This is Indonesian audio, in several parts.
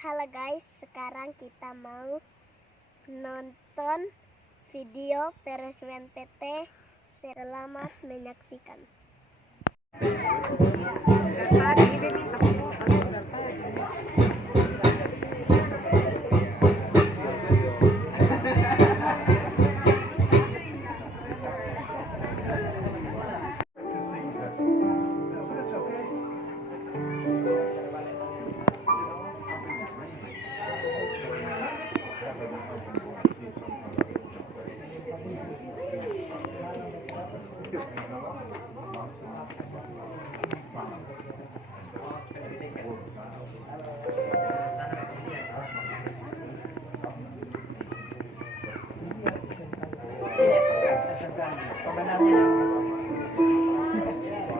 Halo guys, sekarang kita mau nonton video peresmian PT. Selamat menyaksikan. Pemenangnya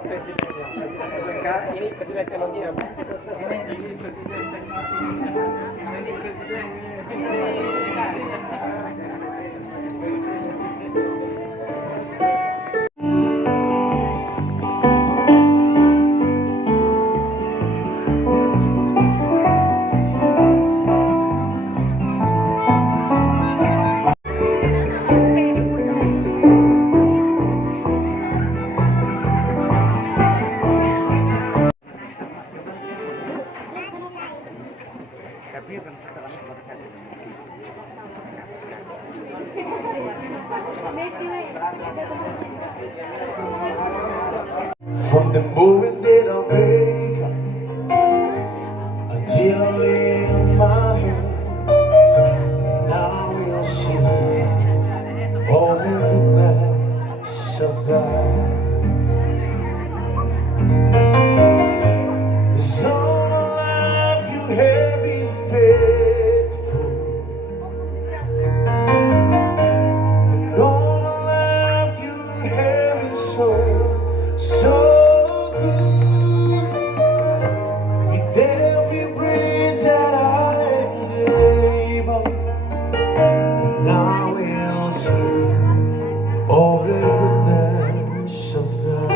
presiden SMK, ini presiden teknologi apa? Ini presiden teknologi, ini presiden From the moment that I wake up until I lay my head, now we'll see all the goodness of God. As long as you have been faithful, and all of you have been so good. With every breath that I am able, and I will see all the goodness of God.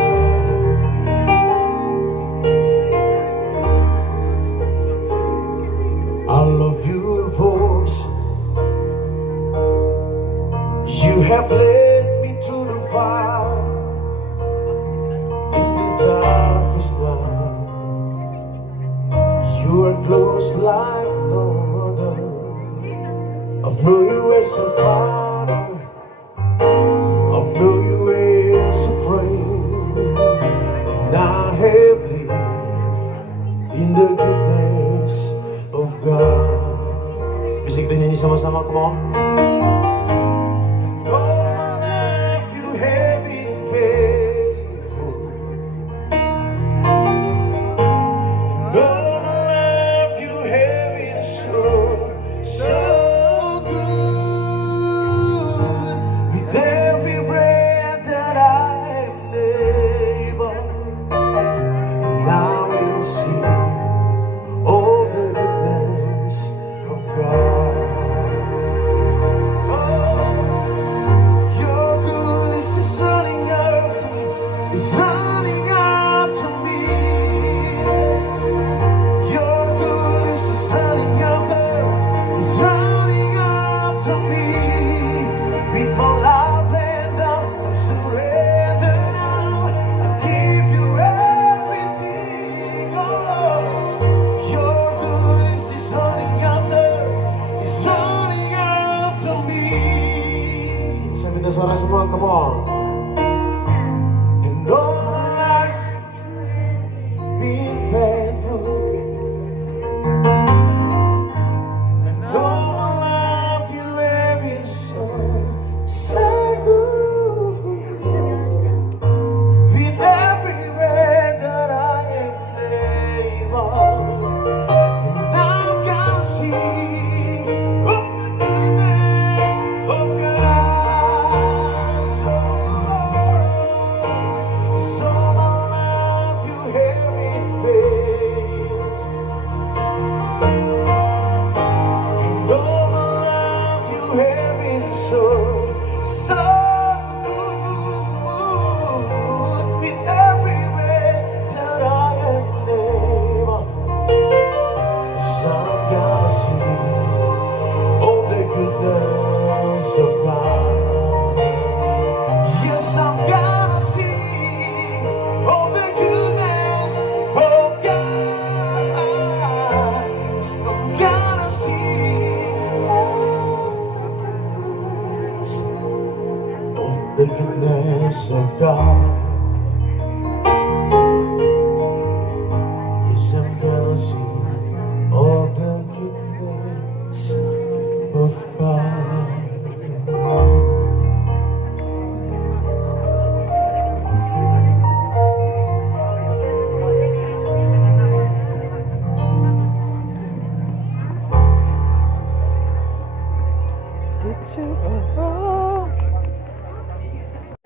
I love your voice. You have led me through the fire, in the darkest night. You are close like no other. I've known you as a father, I've known you as a friend, and I have lived in the goodness of God. Bisa kita nyanyi sama-sama, come on. And all my life you have been faithful. And all my life you have been so good. With every breath that I am able, now we'll see all the goodness of God. Oh, your goodness is running after me, is running after me. Your goodness is running after me. With my life laid down, I'm surrendered now. I give you everything. Oh, your goodness is running after me. Saya minta suara semua, come on. And all my life been faithful. And all my life you have been so good. With every breath that I am able, and I'm gonna see all the goodness of God. So see all the goodness of God. Yes, I'm gonna see all the goodness of God. Yes, I'm gonna see all the goodness of God. Yes, I'm gonna see all the goodness of God.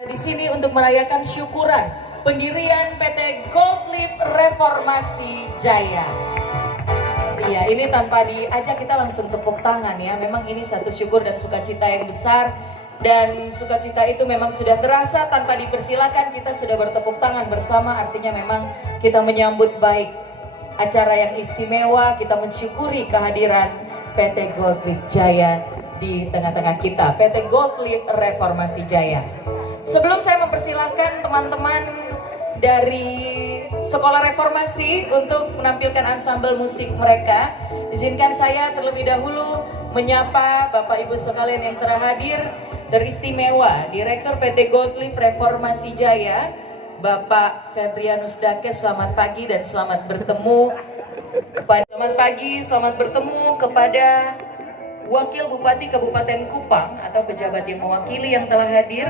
Di sini untuk merayakan syukuran pendirian PT Gold Leaf Reformasi Jaya. Iya, ini tanpa diajak kita langsung tepuk tangan ya. Memang ini satu syukur dan sukacita yang besar, dan sukacita itu memang sudah terasa tanpa dipersilakan. Kita sudah bertepuk tangan bersama, artinya memang kita menyambut baik acara yang istimewa. Kita mensyukuri kehadiran PT Gold Leaf Jaya di tengah-tengah kita, PT Gold Leaf Reformasi Jaya. Sebelum saya mempersilahkan teman-teman dari Sekolah Reformasi untuk menampilkan ansambel musik mereka, izinkan saya terlebih dahulu menyapa Bapak Ibu sekalian yang telah hadir, teristimewa Direktur PT Gold Leaf Reformasi Jaya, Bapak Febrianus Dake. Selamat pagi dan selamat bertemu kepada Wakil Bupati Kabupaten Kupang atau pejabat yang mewakili yang telah hadir.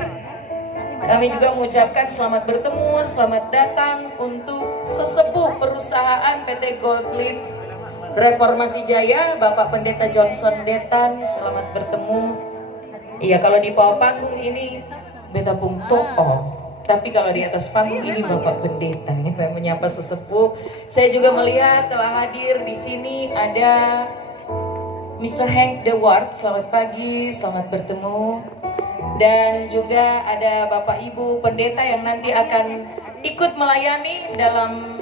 Kami juga mengucapkan selamat bertemu, selamat datang untuk sesepuh perusahaan PT Gold Leaf Reformasi Jaya, Bapak Pendeta Johnson Detan. Selamat bertemu. Iya, kalau di bawah panggung ini Beta Pung To'o, tapi kalau di atas panggung ini Bapak Pendeta yang menyapa sesepuh. Saya juga melihat telah hadir di sini ada Mr. Hank Dewart. Selamat pagi, selamat bertemu. Dan juga ada Bapak Ibu Pendeta yang nanti akan ikut melayani dalam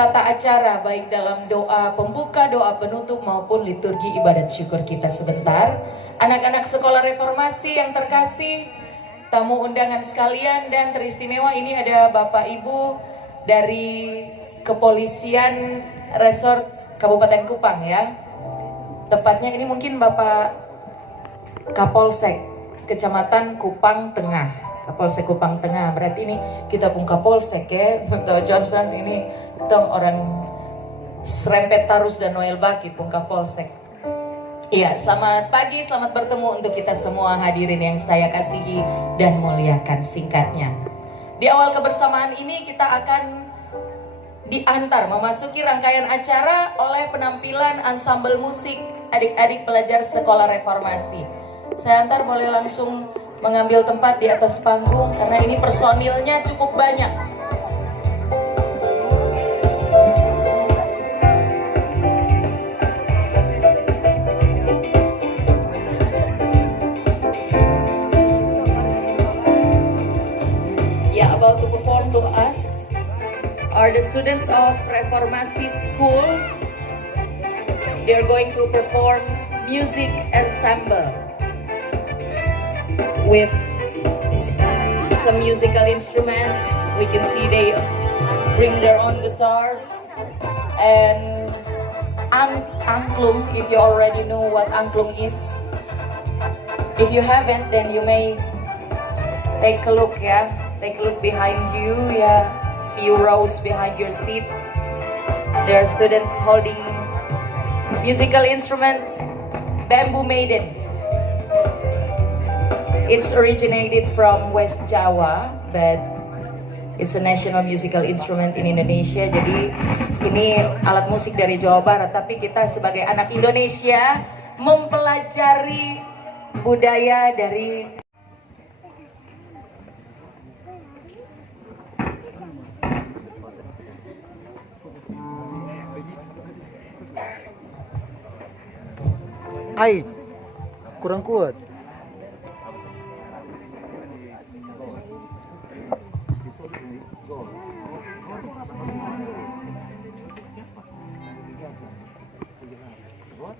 tata acara, baik dalam doa pembuka, doa penutup maupun liturgi ibadat syukur kita sebentar. Anak-anak Sekolah Reformasi yang terkasih, tamu undangan sekalian dan teristimewa, ini ada Bapak Ibu dari Kepolisian Resort Kabupaten Kupang ya. Tepatnya ini mungkin Bapak Kapolsek Kecamatan Kupang Tengah, Kapolsek Kupang Tengah. Berarti ini kita pun Kapolsek ya, untuk Johnson ini kita orang serempet Tarus dan Noel Baki pun Kapolsek. Iya, selamat pagi, selamat bertemu untuk kita semua hadirin yang saya kasihi dan muliakan. Singkatnya, di awal kebersamaan ini kita akan diantar memasuki rangkaian acara oleh penampilan ansambel musik adik-adik pelajar Sekolah Reformasi. Saya antar boleh langsung mengambil tempat di atas panggung karena ini personilnya cukup banyak. Yeah, about to perform to us are the students of Reformasi School. They are going to perform music ensemble with some musical instruments. We can see they bring their own guitars and angklung, if you already know what angklung is. If you haven't, then you may take a look, yeah. Take a look behind you, yeah. Few rows behind your seat. There are students holding musical instrument, Bamboo Maiden. It's originated from West Java, but it's a national musical instrument in Indonesia. Jadi ini alat musik dari Jawa Barat, tapi kita sebagai anak Indonesia mempelajari budaya dari kurang kuat. What?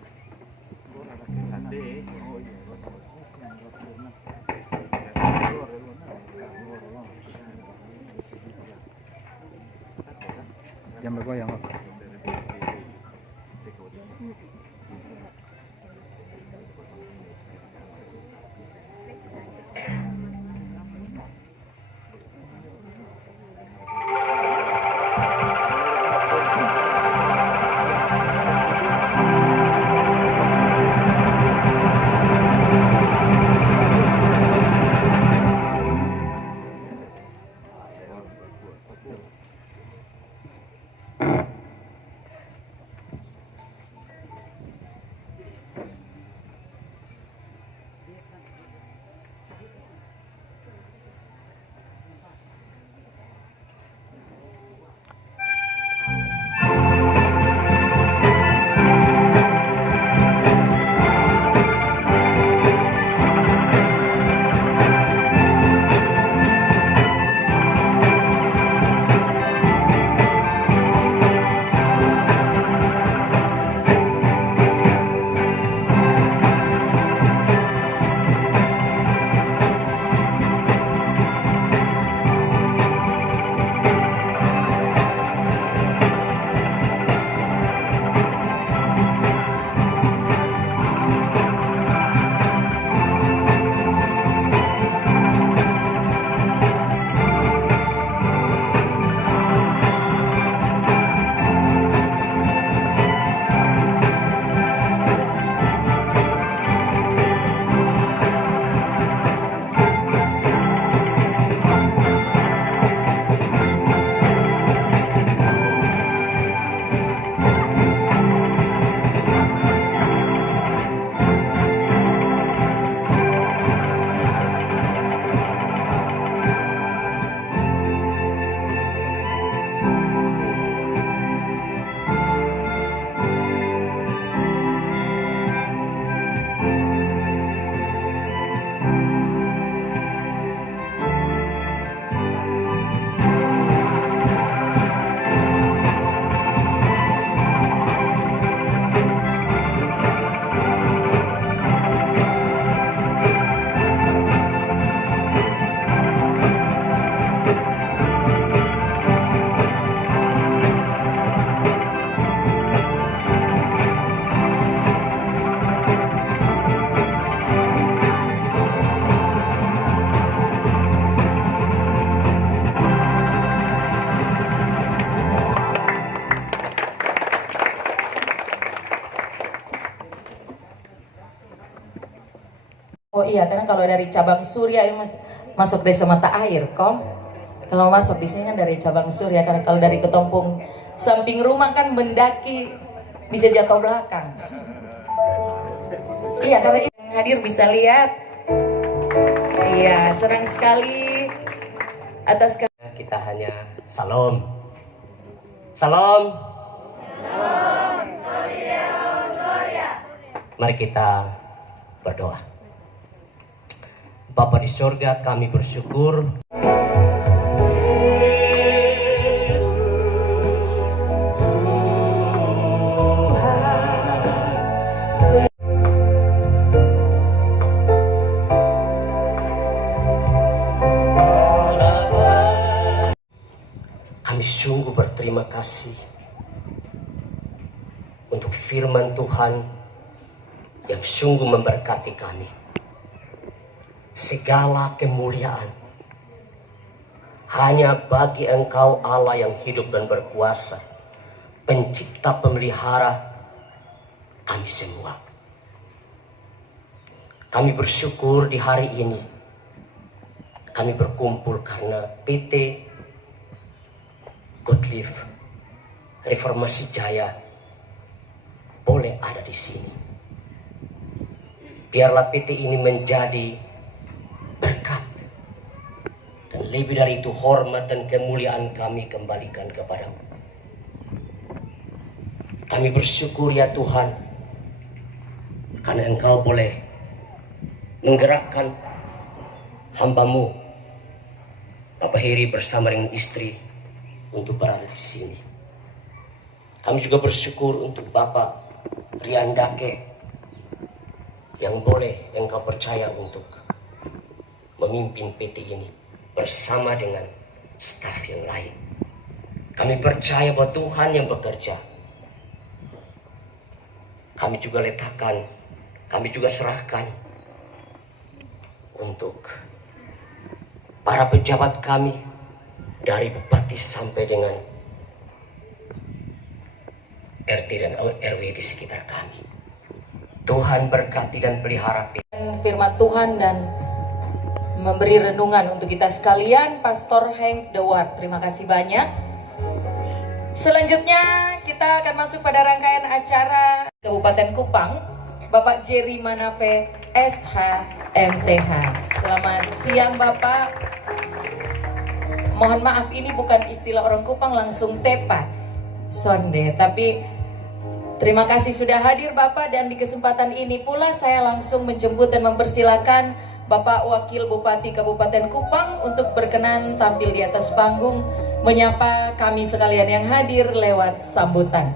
Oh iya, karena kalau dari cabang Surya itu masuk desa mata air, kok. Kalau masuk di sini kan dari cabang Surya, karena kalau dari Ketompung samping rumah kan mendaki bisa jatuh belakang. Iya, karena yang hadir bisa lihat. Iya, senang sekali atas kita hanya salam. Salam. Mari kita berdoa. Bapa di surga, kami bersyukur kami sungguh berterima kasih untuk firman Tuhan yang sungguh memberkati kami. Segala kemuliaan hanya bagi Engkau, Allah yang hidup dan berkuasa, pencipta pemelihara kami semua. Kami bersyukur di hari ini kami berkumpul karena PT Gottlieb Reformasi Jaya boleh ada di sini. Biarlah PT ini menjadi berkat, dan lebih dari itu hormat dan kemuliaan kami kembalikan kepadamu. Kami bersyukur ya Tuhan, karena Engkau boleh menggerakkan hamba-Mu Bapak Heri bersama dengan istri untuk berada di sini. Kami juga bersyukur untuk Bapak Riandake yang boleh Engkau percaya untuk memimpin PT ini bersama dengan staf yang lain. Kami percaya bahwa Tuhan yang bekerja. Kami juga letakkan, kami juga serahkan untuk para pejabat kami dari bupati sampai dengan RT dan RW di sekitar kami. Tuhan berkati dan pelihara firman Tuhan dan memberi renungan untuk kita sekalian, Pastor Hank Dewart. Terima kasih banyak. Selanjutnya kita akan masuk pada rangkaian acara Kabupaten Kupang, Bapak Jerry Manafe SH MTH. Selamat siang Bapak. Mohon maaf, ini bukan istilah orang Kupang langsung tepat sonde, tapi terima kasih sudah hadir Bapak, dan di kesempatan ini pula saya langsung menjemput dan mempersilakan Bapak Wakil Bupati Kabupaten Kupang untuk berkenan tampil di atas panggung menyapa kami sekalian yang hadir lewat sambutan.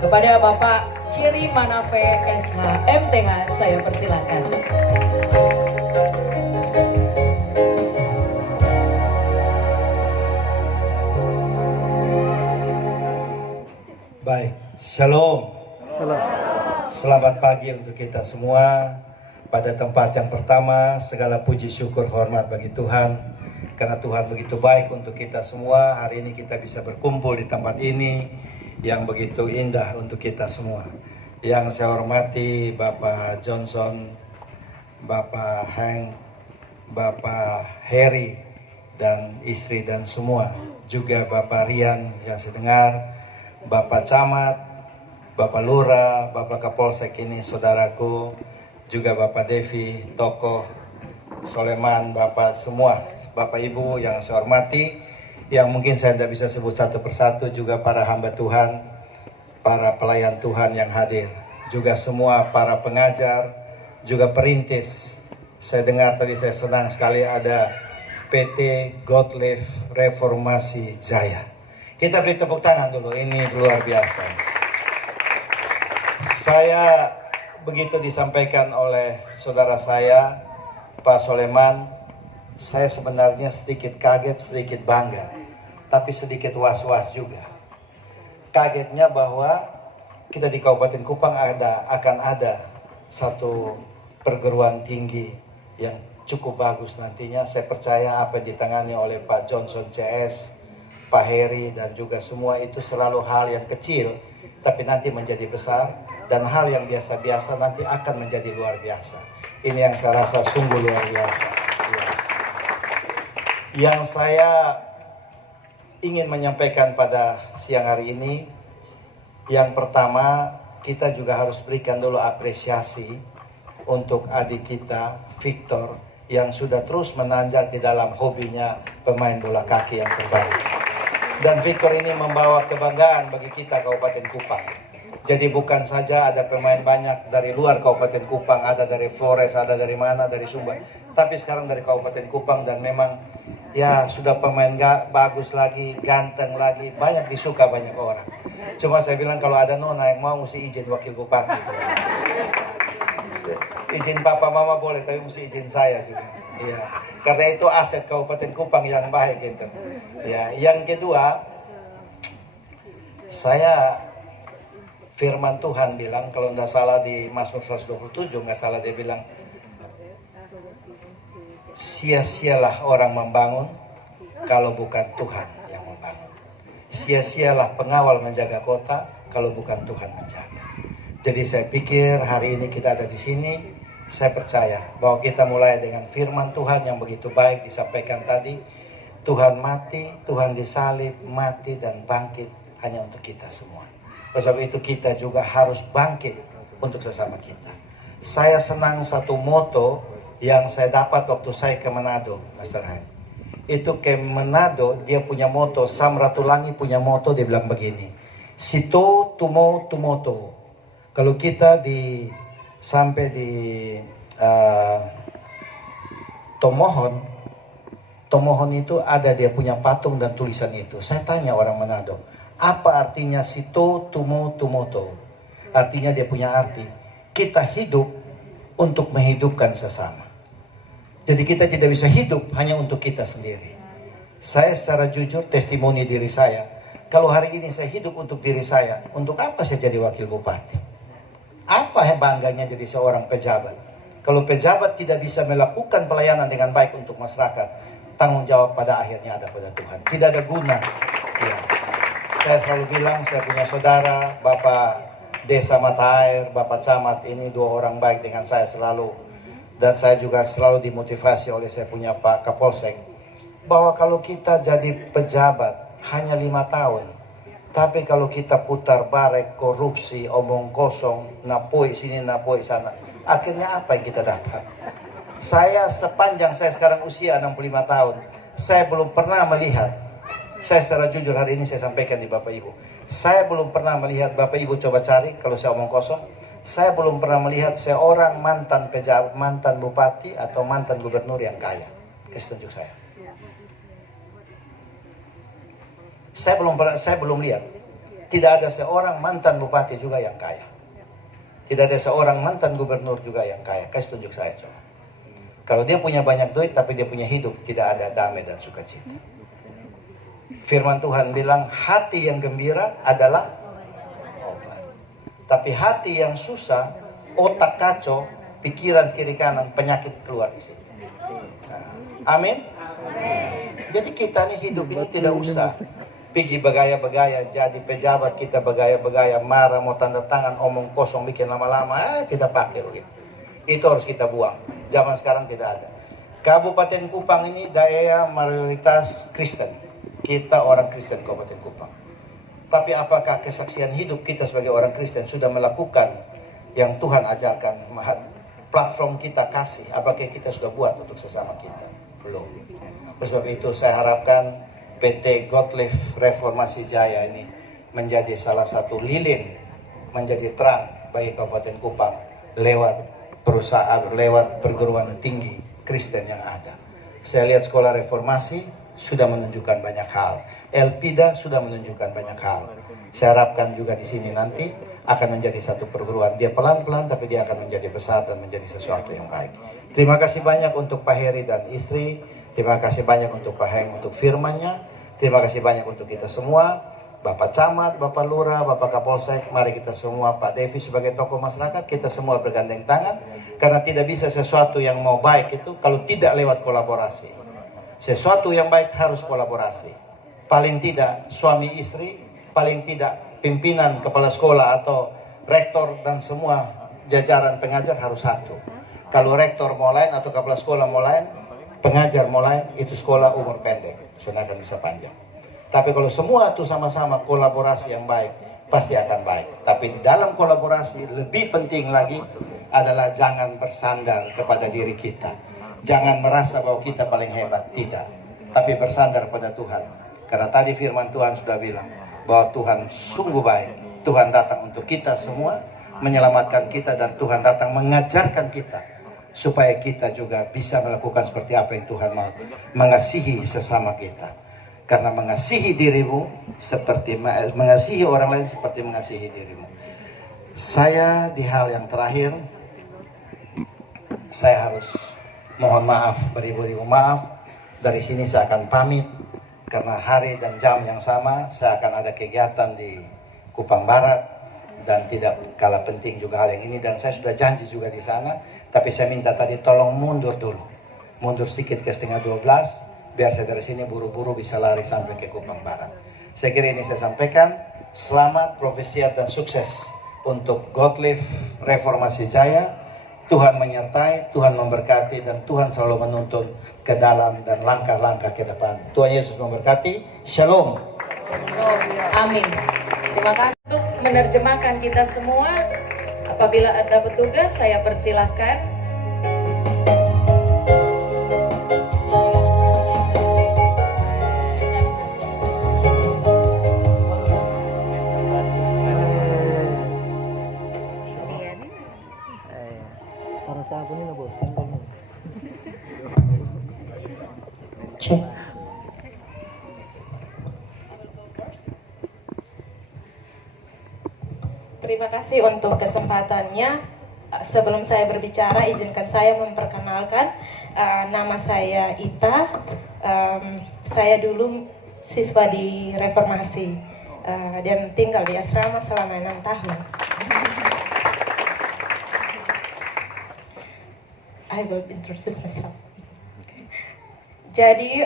Kepada Bapak Jerry Manafe SH MTH saya persilakan. Baik, Shalom. Selamat pagi untuk kita semua. Pada tempat yang pertama, segala puji syukur hormat bagi Tuhan. Karena Tuhan begitu baik untuk kita semua. Hari ini kita bisa berkumpul di tempat ini yang begitu indah untuk kita semua. Yang saya hormati Bapak Johnson, Bapak Hank, Bapak Harry, dan istri dan semua. Juga Bapak Rian yang saya dengar, Bapak Camat, Bapak Lurah, Bapak Kapolsek ini saudaraku, juga Bapak Devi, tokoh Soleman, Bapak semua, Bapak Ibu yang saya hormati, yang mungkin saya tidak bisa sebut satu persatu, juga para hamba Tuhan, para pelayan Tuhan yang hadir, juga semua para pengajar, juga perintis. Saya dengar tadi, saya senang sekali ada PT Gottlieb Reformasi Jaya. Kita beri tepuk tangan dulu, ini luar biasa. Saya begitu disampaikan oleh saudara saya, Pak Soleman, saya sebenarnya sedikit kaget, sedikit bangga, tapi sedikit was-was juga. Kagetnya bahwa kita di Kabupaten Kupang akan ada satu perguruan tinggi yang cukup bagus nantinya. Saya percaya apa yang ditangani oleh Pak Johnson CS, Pak Heri, dan juga semua itu selalu hal yang kecil, tapi nanti menjadi besar, dan hal yang biasa-biasa nanti akan menjadi luar biasa. Ini yang saya rasa sungguh luar biasa. Ya. Yang saya ingin menyampaikan pada siang hari ini, yang pertama, kita juga harus berikan dulu apresiasi untuk adik kita, Victor, yang sudah terus menanjak di dalam hobinya pemain bola kaki yang terbaik. Dan Victor ini membawa kebanggaan bagi kita Kabupaten Kupang. Jadi bukan saja ada pemain banyak dari luar Kabupaten Kupang, ada dari Flores, ada dari mana, dari Sumba, tapi sekarang dari Kabupaten Kupang, dan memang ya sudah pemain bagus lagi, ganteng lagi, banyak disuka banyak orang. Cuma saya bilang kalau ada nona yang mau mesti izin wakil bupati. Izin papa mama boleh, tapi mesti izin saya juga. Iya, karena itu aset Kabupaten Kupang yang baik gitu. Ya, yang kedua, saya firman Tuhan bilang, kalau nggak salah di Mazmur 127, nggak salah dia bilang, sia-sialah orang membangun kalau bukan Tuhan yang membangun. Sia-sialah pengawal menjaga kota kalau bukan Tuhan menjaga. Jadi saya pikir hari ini kita ada di sini, saya percaya bahwa kita mulai dengan firman Tuhan yang begitu baik disampaikan tadi. Tuhan mati, Tuhan disalib, mati dan bangkit hanya untuk kita semua. Oleh sebab itu kita juga harus bangkit untuk sesama kita. Saya senang satu moto yang saya dapat waktu saya ke Manado, Master Hai. Itu ke Manado, dia punya moto, Samratulangi punya moto, dia bilang begini, Sito tumo tumoto. Kalau kita sampai di Tomohon itu ada dia punya patung dan tulisan itu. Saya tanya orang Manado, apa artinya Sito tumo tumoto? Artinya dia punya arti, kita hidup untuk menghidupkan sesama. Jadi kita tidak bisa hidup hanya untuk kita sendiri. Saya secara jujur testimoni diri saya, Kalau hari ini saya hidup untuk diri saya, untuk apa saya jadi wakil bupati? Apa bangganya jadi seorang pejabat? Kalau pejabat tidak bisa melakukan pelayanan dengan baik untuk masyarakat, tanggung jawab pada akhirnya ada pada Tuhan. Tidak ada guna. Ya. Saya selalu bilang, saya punya saudara, Bapak Desa Mata Air, Bapak Camat, ini dua orang baik dengan saya selalu. Dan saya juga selalu dimotivasi oleh saya punya Pak Kapolsek, bahwa kalau kita jadi pejabat, hanya 5 tahun. Tapi kalau kita putar balik, korupsi, omong kosong, napoi sini, napoi sana, akhirnya apa yang kita dapat? Saya sepanjang saya sekarang usia 65 tahun, saya belum pernah melihat, saya secara jujur hari ini saya sampaikan di Bapak Ibu, saya belum pernah melihat, Bapak Ibu coba cari kalau saya omong kosong, saya belum pernah melihat seorang mantan pejabat, mantan bupati atau mantan gubernur yang kaya. Kasih tunjuk saya. Saya belum lihat. Tidak ada seorang mantan bupati juga yang kaya. Tidak ada seorang mantan gubernur juga yang kaya. Kasih tunjuk saya coba. Kalau dia punya banyak duit tapi dia punya hidup, tidak ada damai dan sukacita. Firman Tuhan bilang hati yang gembira adalah obat. Tapi hati yang susah, otak kacau, pikiran kiri kanan, penyakit keluar di situ. Nah, amin. Jadi kita nih hidup ini tidak usah pergi begaya-begaya, jadi pejabat kita begaya-begaya, marah, mau tanda tangan, omong kosong, bikin lama-lama, kita pakai begitu. Itu harus kita buang. Zaman sekarang tidak ada. Kabupaten Kupang ini daerah mayoritas Kristen. Kita orang Kristen Kabupaten Kupang. Tapi apakah kesaksian hidup kita sebagai orang Kristen sudah melakukan yang Tuhan ajarkan? Platform kita kasih, apakah kita sudah buat untuk sesama kita? Belum. Oleh sebab itu saya harapkan PT Gottlieb Reformasi Jaya ini menjadi salah satu lilin, menjadi terang bagi Kabupaten Kupang lewat perusahaan, lewat perguruan tinggi Kristen yang ada. Saya lihat sekolah reformasi sudah menunjukkan banyak hal. Elpida sudah menunjukkan banyak hal. Saya harapkan juga di sini nanti akan menjadi satu perguruan. Dia pelan-pelan tapi dia akan menjadi besar dan menjadi sesuatu yang baik. Terima kasih banyak untuk Pak Heri dan istri. Terima kasih banyak untuk Pak Heng untuk firman-Nya. Terima kasih banyak untuk kita semua, Bapak Camat, Bapak Lurah, Bapak Kapolsek, mari kita semua, Pak Devi sebagai tokoh masyarakat, kita semua bergandeng tangan, karena tidak bisa sesuatu yang mau baik itu kalau tidak lewat kolaborasi. Sesuatu yang baik harus kolaborasi. Paling tidak suami istri, paling tidak pimpinan kepala sekolah atau rektor dan semua jajaran pengajar harus satu. Kalau rektor mau lain atau kepala sekolah mau lain, pengajar mau lain, itu sekolah umur pendek. Sudah akan bisa panjang. Tapi kalau semua itu sama-sama kolaborasi yang baik, pasti akan baik. Tapi di dalam kolaborasi lebih penting lagi adalah jangan bersandar kepada diri kita. Jangan merasa bahwa kita paling hebat, tidak. Tapi bersandar pada Tuhan. Karena tadi firman Tuhan sudah bilang bahwa Tuhan sungguh baik. Tuhan datang untuk kita semua, menyelamatkan kita, dan Tuhan datang mengajarkan kita supaya kita juga bisa melakukan seperti apa yang Tuhan mau, mengasihi sesama kita. Karena mengasihi dirimu seperti mengasihi orang lain seperti mengasihi dirimu. Saya di hal yang terakhir, saya harus mohon maaf, beribu-ribu maaf. Dari sini saya akan pamit karena hari dan jam yang sama saya akan ada kegiatan di Kupang Barat, dan tidak kalah penting juga hal yang ini, dan saya sudah janji juga di sana. Tapi saya minta tadi tolong mundur dulu. Mundur sedikit ke setengah 12. Biar saya dari sini buru-buru bisa lari sampai ke Kupang Barat. Saya kira ini saya sampaikan. Selamat, profesiat dan sukses untuk Gottlieb Reformasi Jaya. Tuhan menyertai, Tuhan memberkati, dan Tuhan selalu menuntun ke dalam dan langkah-langkah ke depan. Tuhan Yesus memberkati. Shalom. Amin. Terima kasih untuk menerjemahkan kita semua. Apabila ada petugas, saya persilahkan. Para sabon nila, boss. Cek. Terima kasih untuk kesempatannya. Sebelum saya berbicara, izinkan saya memperkenalkan. Nama saya Ita. Saya dulu siswa di Reformasi. dan tinggal di asrama selama 6 tahun. I will introduce myself. Jadi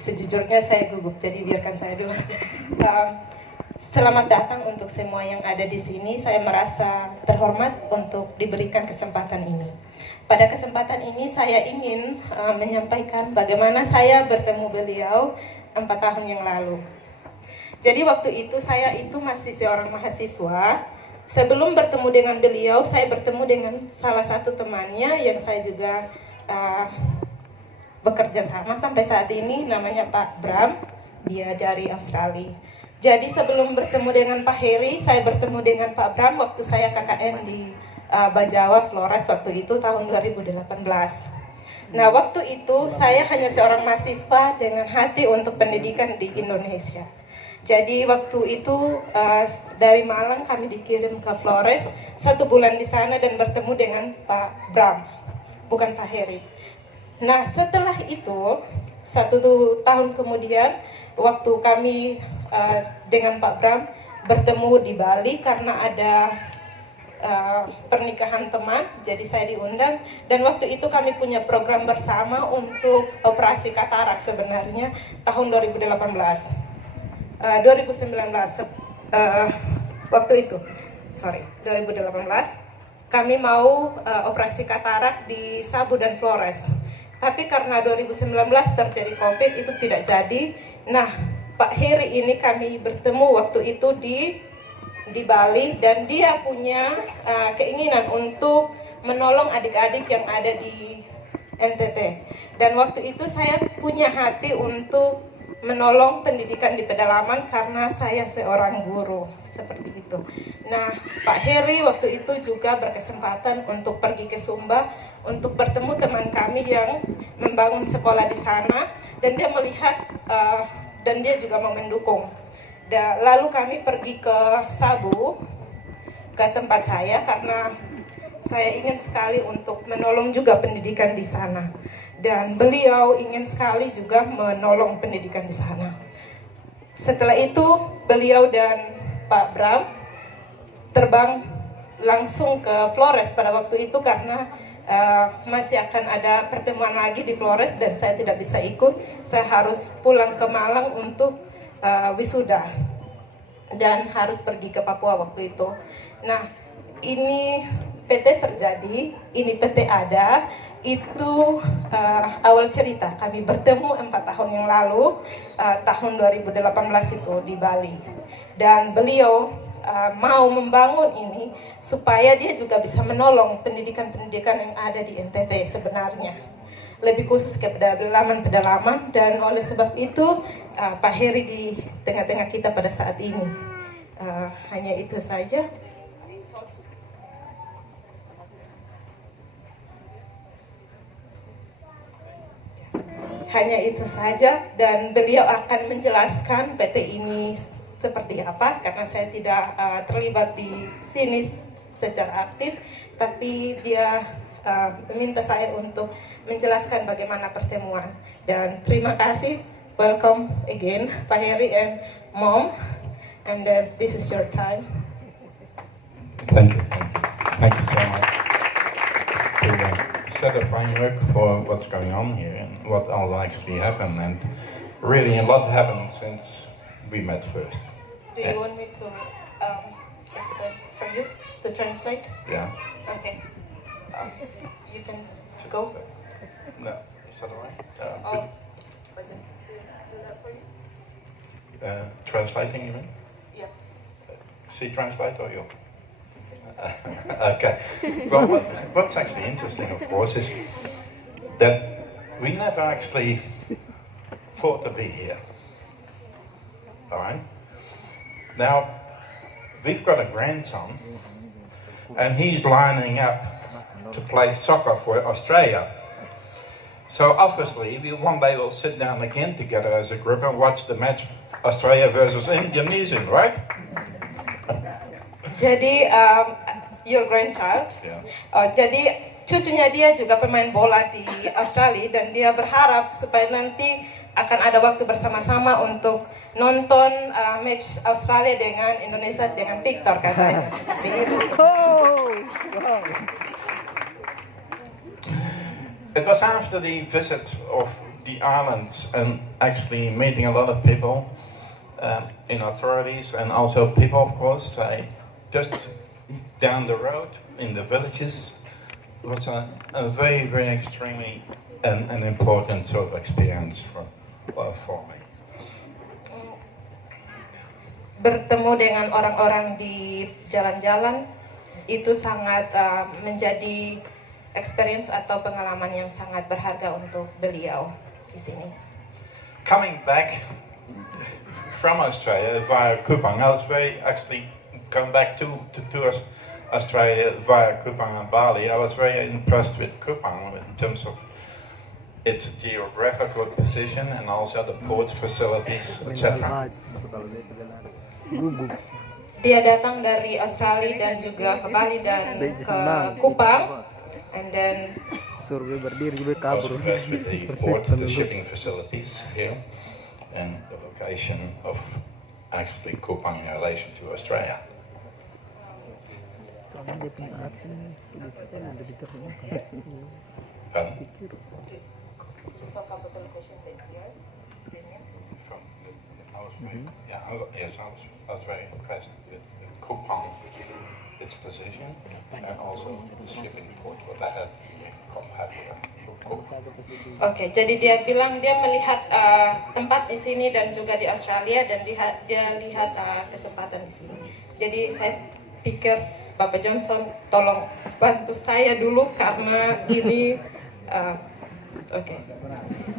sejujurnya saya gugup, jadi biarkan saya dulu. Selamat datang untuk semua yang ada di sini. Saya merasa terhormat untuk diberikan kesempatan ini. Pada kesempatan ini saya ingin menyampaikan bagaimana saya bertemu beliau 4 tahun yang lalu. Jadi waktu itu saya masih seorang mahasiswa. Sebelum bertemu dengan beliau, saya bertemu dengan salah satu temannya yang saya juga bekerja sama sampai saat ini, namanya Pak Bram. Dia dari Australia. Jadi sebelum bertemu dengan Pak Heri, saya bertemu dengan Pak Bram waktu saya KKN di Bajawa, Flores waktu itu tahun 2018. Nah, waktu itu saya hanya seorang mahasiswa dengan hati untuk pendidikan di Indonesia. Jadi waktu itu dari Malang kami dikirim ke Flores 1 bulan di sana dan bertemu dengan Pak Bram, bukan Pak Heri. Nah, setelah itu 1 tahun kemudian waktu kami dengan Pak Bram bertemu di Bali karena ada pernikahan teman, jadi saya diundang dan waktu itu kami punya program bersama untuk operasi katarak sebenarnya tahun 2019 waktu itu 2018 kami mau operasi katarak di Sabu dan Flores, tapi karena 2019 terjadi COVID itu tidak jadi. Nah, Pak Heri ini kami bertemu waktu itu di Bali dan dia punya keinginan untuk menolong adik-adik yang ada di NTT. Dan waktu itu saya punya hati untuk menolong pendidikan di pedalaman karena saya seorang guru, seperti itu. Nah, Pak Heri waktu itu juga berkesempatan untuk pergi ke Sumba untuk bertemu teman kami yang membangun sekolah di sana dan dia melihat dan dia juga mau mendukung. Lalu kami pergi ke Sabu, ke tempat saya karena saya ingin sekali untuk menolong juga pendidikan di sana. Dan beliau ingin sekali juga menolong pendidikan di sana. Setelah itu beliau dan Pak Bram terbang langsung ke Flores pada waktu itu karena masih akan ada pertemuan lagi di Flores dan saya tidak bisa ikut. Saya harus pulang ke Malang untuk wisuda dan harus pergi ke Papua waktu itu. Nah, ini PT terjadi, ini PT ada. Itu awal cerita kami bertemu 4 tahun yang lalu, tahun 2018 itu di Bali. Dan beliau mau membangun ini supaya dia juga bisa menolong pendidikan-pendidikan yang ada di NTT sebenarnya, lebih khusus ke pedalaman-pedalaman. Dan oleh sebab itu Pak Heri di tengah-tengah kita pada saat ini. Hanya itu saja. Hanya itu saja, dan beliau akan menjelaskan PT ini seperti apa karena saya tidak terlibat di sini secara aktif, tapi dia meminta saya untuk menjelaskan bagaimana pertemuan. Dan terima kasih, welcome again Pak Heri and Mom, and this is your time. Thank you so much to set a framework for what's going on here and what all actually happened. And really a lot happened since we met first. Do you want me to for you to translate? Yeah. Okay. You can go. No, is that all right? But just do that for you? Translating, you mean? Yeah. She translate or you? Okay. Well, what's actually interesting, of course, is that we never actually thought to be here. All right? Now, we've got a grandson, and he's lining up to play soccer for Australia. So obviously, we one day will sit down again together as a group and watch the match Australia versus Indonesia, right? Jadi your grandchild, Yeah. Jadi cucunya dia juga pemain bola di Australia dan dia berharap supaya nanti akan ada waktu bersama-sama untuk nonton match Australia dengan Indonesia dengan Victor katanya. Seperti itu. It was after the visit of the islands and actually meeting a lot of people in authorities and also people, of course, just down the road in the villages. It was a very, very extremely an important sort of experience for me. Bertemu dengan orang-orang di jalan-jalan itu sangat menjadi experience atau pengalaman yang sangat berharga untuk beliau di sini. Coming back from Australia via Kupang, I was actually going back to Australia via Kupang and Bali. I was very impressed with Kupang in terms of its geographical position and also the port facilities, etc. Dia datang dari Australia dan juga ke Bali dan ke Kupang, and then I was impressed with the port, the shipping facilities here, and the location of actually Kupang in relation to Australia. I was very impressed with Kupang, its position, and also the shipping port what they had here. Oke, jadi dia bilang dia melihat tempat di sini dan juga di Australia dan dia lihat kesempatan di sini. Jadi saya pikir Bapak Johnson tolong bantu saya dulu karena ini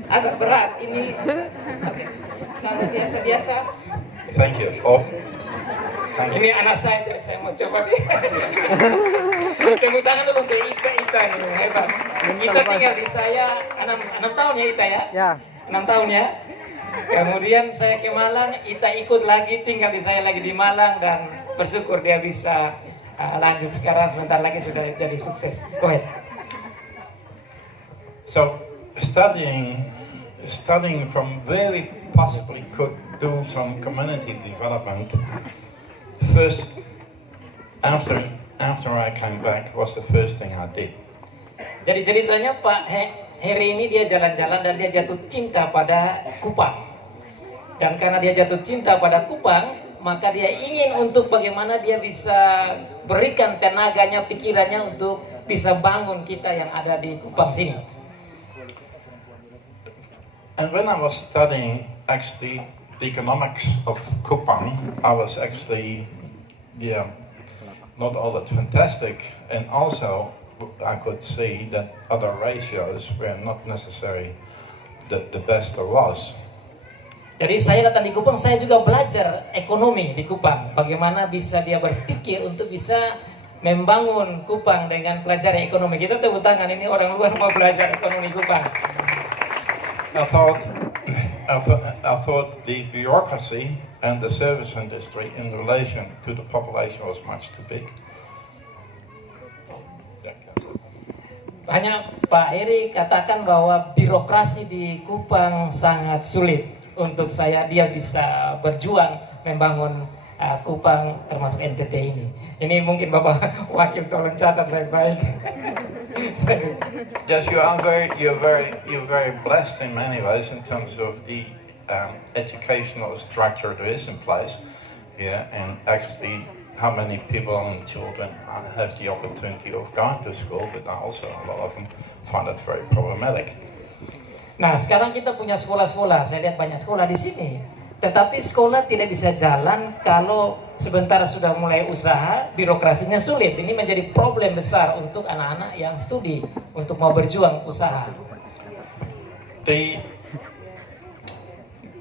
agak berat ini. Kalau biasa-biasa. Thank you. Ini anak saya, jadi saya mau coba nih. Tepuk tangan dulu untuk Ita nih, hebat. Ita tinggal di saya 6 tahun ya Ita ya? Ya. 6 tahun ya. Kemudian saya ke Malang, Ita ikut lagi, tinggal di saya lagi di Malang dan bersyukur dia bisa lanjut sekarang sebentar lagi sudah jadi sukses. Go ahead. So studying from where we possibly could do some community development. First, after I came back, was the first thing I did. Jadi ceritanya Pak Heri ini dia jalan-jalan dan dia jatuh cinta pada Kupang. Dan karena dia jatuh cinta pada Kupang, maka dia ingin untuk bagaimana dia bisa berikan tenaganya, pikirannya untuk bisa bangun kita yang ada di Kupang sini. And when I was studying actually the economics of Kupang, I was actually, not all that fantastic, and also I could see that other ratios were not necessarily the best there was. Jadi saya datang di Kupang, saya juga belajar ekonomi di Kupang. Bagaimana bisa dia berpikir untuk bisa membangun Kupang dengan pelajaran ekonomi. Kita tepuk tangan, ini orang luar mau belajar ekonomi Kupang. I thought the bureaucracy and the service industry in relation to the population was much too big. Hanya Pak Heri katakan bahwa birokrasi di Kupang sangat sulit untuk saya. Dia bisa berjuang membangun Kupang termasuk NTT ini. Ini mungkin Bapak Wakil tolong catat baik-baik. Yes, you're very blessed in many ways in terms of the educational structure that is in place here, and actually how many people and children have the opportunity of going to school, but also a lot of them find it very problematic. Nah, sekarang kita punya sekolah-sekolah. Saya lihat banyak sekolah di sini. Tetapi sekolah tidak bisa jalan kalau sebentar sudah mulai usaha, birokrasinya sulit. Ini menjadi problem besar untuk anak-anak yang studi, untuk mau berjuang usaha. The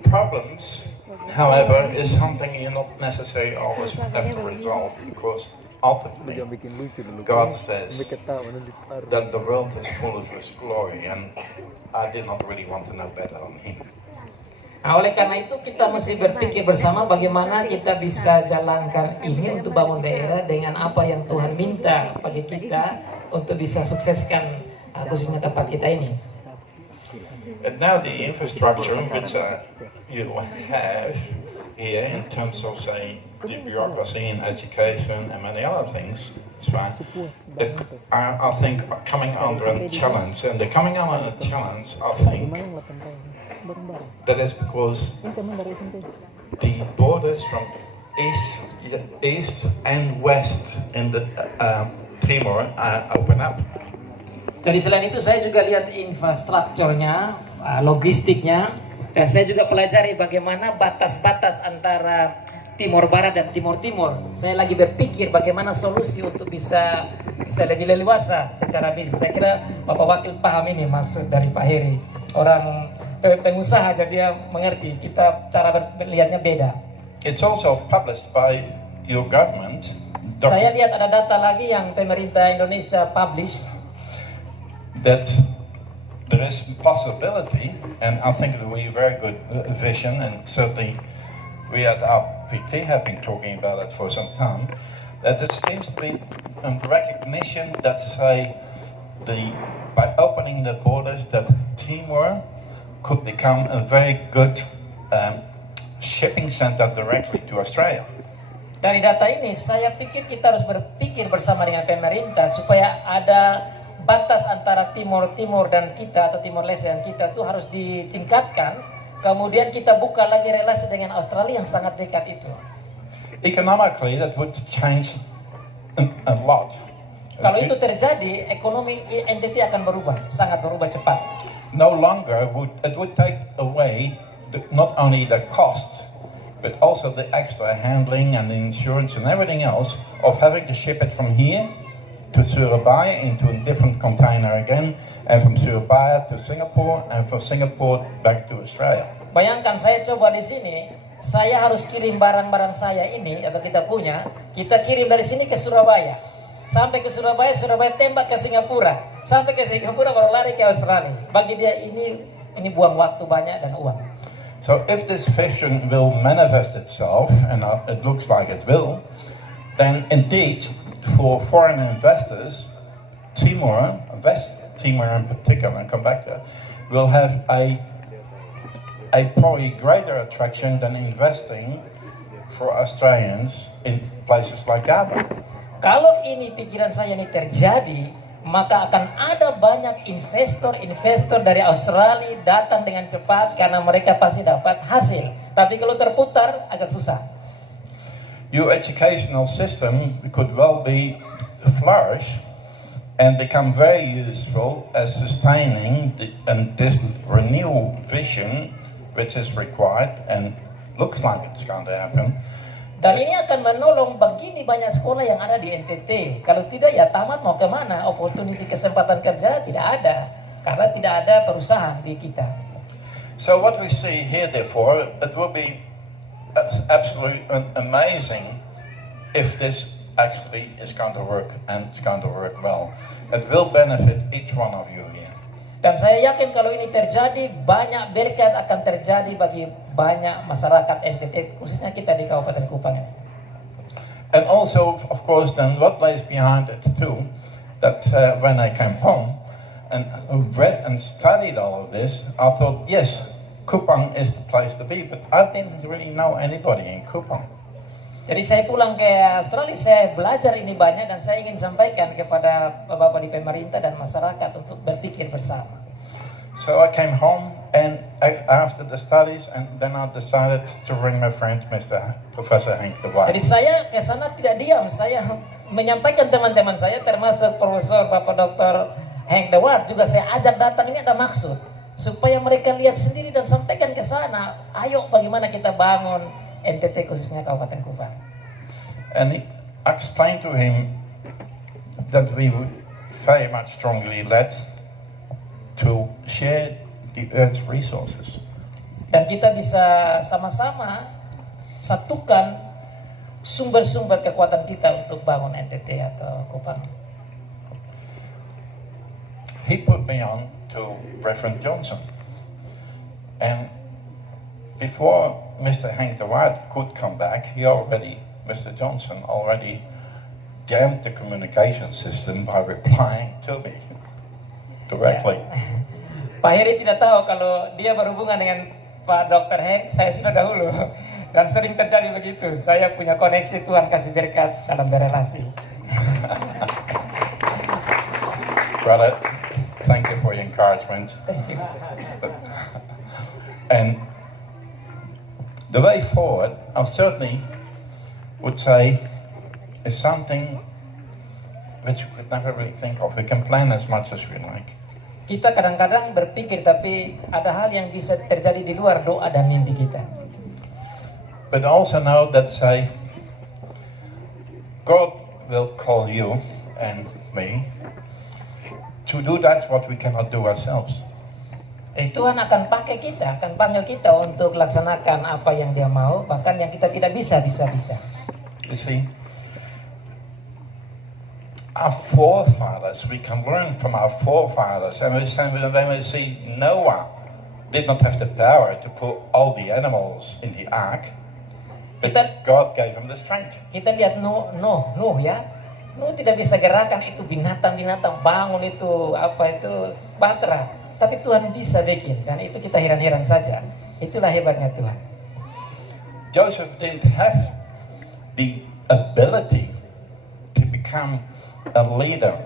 problems, however, is something you not necessarily always have to resolve, because ultimately God says that the world is full of His glory, and I did not really want to know better than Him. Nah, oleh karena itu kita mesti berpikir bersama bagaimana kita bisa jalankan ini untuk bangun daerah dengan apa yang Tuhan minta bagi kita untuk bisa sukseskan khususnya tempat kita ini. And now the infrastructure which you have here in terms of, say, the bureaucracy and education and many other things, it's fine. But I think coming under a challenge, and the coming under a challenge, I think, that is because the borders from east and west in the Timor are open up. Jadi selain itu saya juga lihat infrastrukturnya, logistiknya, dan saya juga pelajari bagaimana batas-batas antara Timor Barat dan Timor Timur. Saya lagi berpikir bagaimana solusi untuk bisa lebih leluasa secara bisnis. Saya kira Bapak Wakil paham ini maksud dari Pak Heri. Orang pengusaha jadi dia mengerti, kita cara melihatnya beda. It's also published by your government. Saya lihat ada data lagi yang pemerintah Indonesia publish, that there is possibility, and I think that we have very good vision, and certainly we at our PT have been talking about it for some time, that there seems to be a recognition that, say, by opening the borders, that Timor could become a very good shipping center directly to Australia. Dari data ini, saya pikir kita harus berpikir bersama dengan pemerintah supaya ada batas antara Timor Timur dan kita atau Timor Leste dan kita itu harus ditingkatkan. Kemudian kita buka lagi relasi dengan Australia yang sangat dekat itu. Economically, that would change a lot. Kalau itu terjadi, ekonomi NTT akan berubah, sangat berubah cepat. No longer it would take away not only the cost, but also the extra handling and the insurance and everything else of having to ship it from here to Surabaya into a different container again, and from Surabaya to Singapore, and from Singapore back to Australia. Bayangkan saya coba di sini, saya harus kirim barang-barang saya ini atau kita punya, kita kirim dari sini ke Surabaya, sampai ke Surabaya, Surabaya tembak ke Singapura, sampai ke Singapura baru lari ke Australia. Bagi dia ini buang waktu banyak dan uang. So if this vision will manifest itself, and it looks like it will, then indeed, for foreign investors, Timor, West Timor in particular, and come back to it, will have a probably greater attraction than investing for Australians in places like Davao. Kalau ini pikiran saya ini terjadi, maka akan ada banyak investor dari Australia datang dengan cepat karena mereka pasti dapat hasil. Tapi kalau terputar agak susah. Your educational system could well be flourish and become very useful as sustaining this renewal vision which is required and looks like it's going to happen. Dan ini akan menolong begini banyak sekolah yang ada di NTT. Kalau tidak ya tamat mau kemana? Opportunity kesempatan kerja tidak ada. Karena tidak ada perusahaan di kita. So what we see here therefore, it will be absolutely amazing if this actually is going to work, and it's going to work well. It will benefit each one of you here. Dan saya yakin kalau ini terjadi, banyak berkat akan terjadi bagi banyak masyarakat NTT, khususnya kita di Kabupaten Kupang. And also, of course, then what lays behind it too, that when I came home and read and studied all of this, I thought, yes, Kupang is the place to be, but I didn't really know anybody in Kupang. Jadi saya pulang ke Australia, saya belajar ini banyak dan saya ingin sampaikan kepada Bapak di pemerintah dan masyarakat untuk berpikir bersama. So I came home and after the studies, and then I decided to bring my friend, Professor Henk de Waard. Jadi saya ke sana tidak diam, saya menyampaikan teman-teman saya termasuk Profesor Bapak Dr. Henk de Waard juga saya ajak datang. Ini ada maksud supaya mereka lihat sendiri dan sampaikan ke sana. Ayo bagaimana kita bangun NTT khususnya Kabupaten Kupang. And I explained to him that we would very much strongly led to share the Earth's resources. Dan kita bisa sama-sama satukan sumber-sumber kekuatan kita untuk bangun NTT atau Kupang. He put me on to Reverend Johnson, and before Mr. Henk de Waard could come back, Mr. Johnson already jammed the communication system by replying to me directly. Pak Heri tidak tahu kalau dia berhubungan dengan Pak Dr. Henk, saya sudah dahulu. Dan sering terjadi begitu. Saya punya koneksi, Tuhan kasih berkat dalam berelasi. Brother, thank you for your encouragement. Thank you. And the way forward, I certainly would say, is something which we could never really think of. We can plan as much as we like. Kita kadang-kadang berpikir, tapi ada hal yang bisa terjadi di luar doa dan mimpi kita. But also know that say, God will call you and me to do that what we cannot do ourselves. Tuhan akan pakai kita, akan panggil kita untuk laksanakan apa yang Dia mau, bahkan yang kita tidak bisa. You see, our forefathers, we can learn from our forefathers, and when we see Noah did not have the power to put all the animals in the ark, but God gave him the strength. Kita lihat Nuh ya. Nuh tidak bisa gerakan itu binatang-binatang, bangun itu batra. Tapi Tuhan bisa bikin, dan itu kita heran-heran saja. Itulah hebatnya Tuhan. Joseph didn't have the ability to become a leader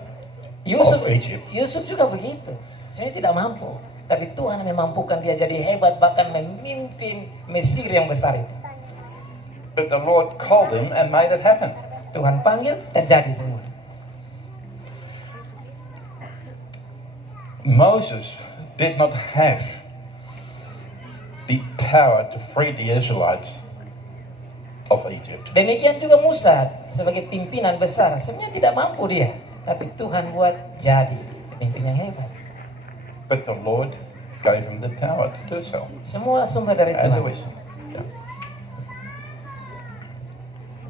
of Egypt. Yusuf juga begitu. Sebenarnya tidak mampu, tapi Tuhan memampukan dia jadi hebat, bahkan memimpin Mesir yang besar itu. But the Lord called him and made it happen. Tuhan panggil, terjadi semua. Moses did not have the power to free the Israelites of Egypt. Demikian juga Musa sebagai pimpinan besar, sebenarnya tidak mampu dia, tapi Tuhan buat jadi pemimpin yang hebat. But the Lord gave him the power to do so. Semua sumber dari Tuhan. Yeah.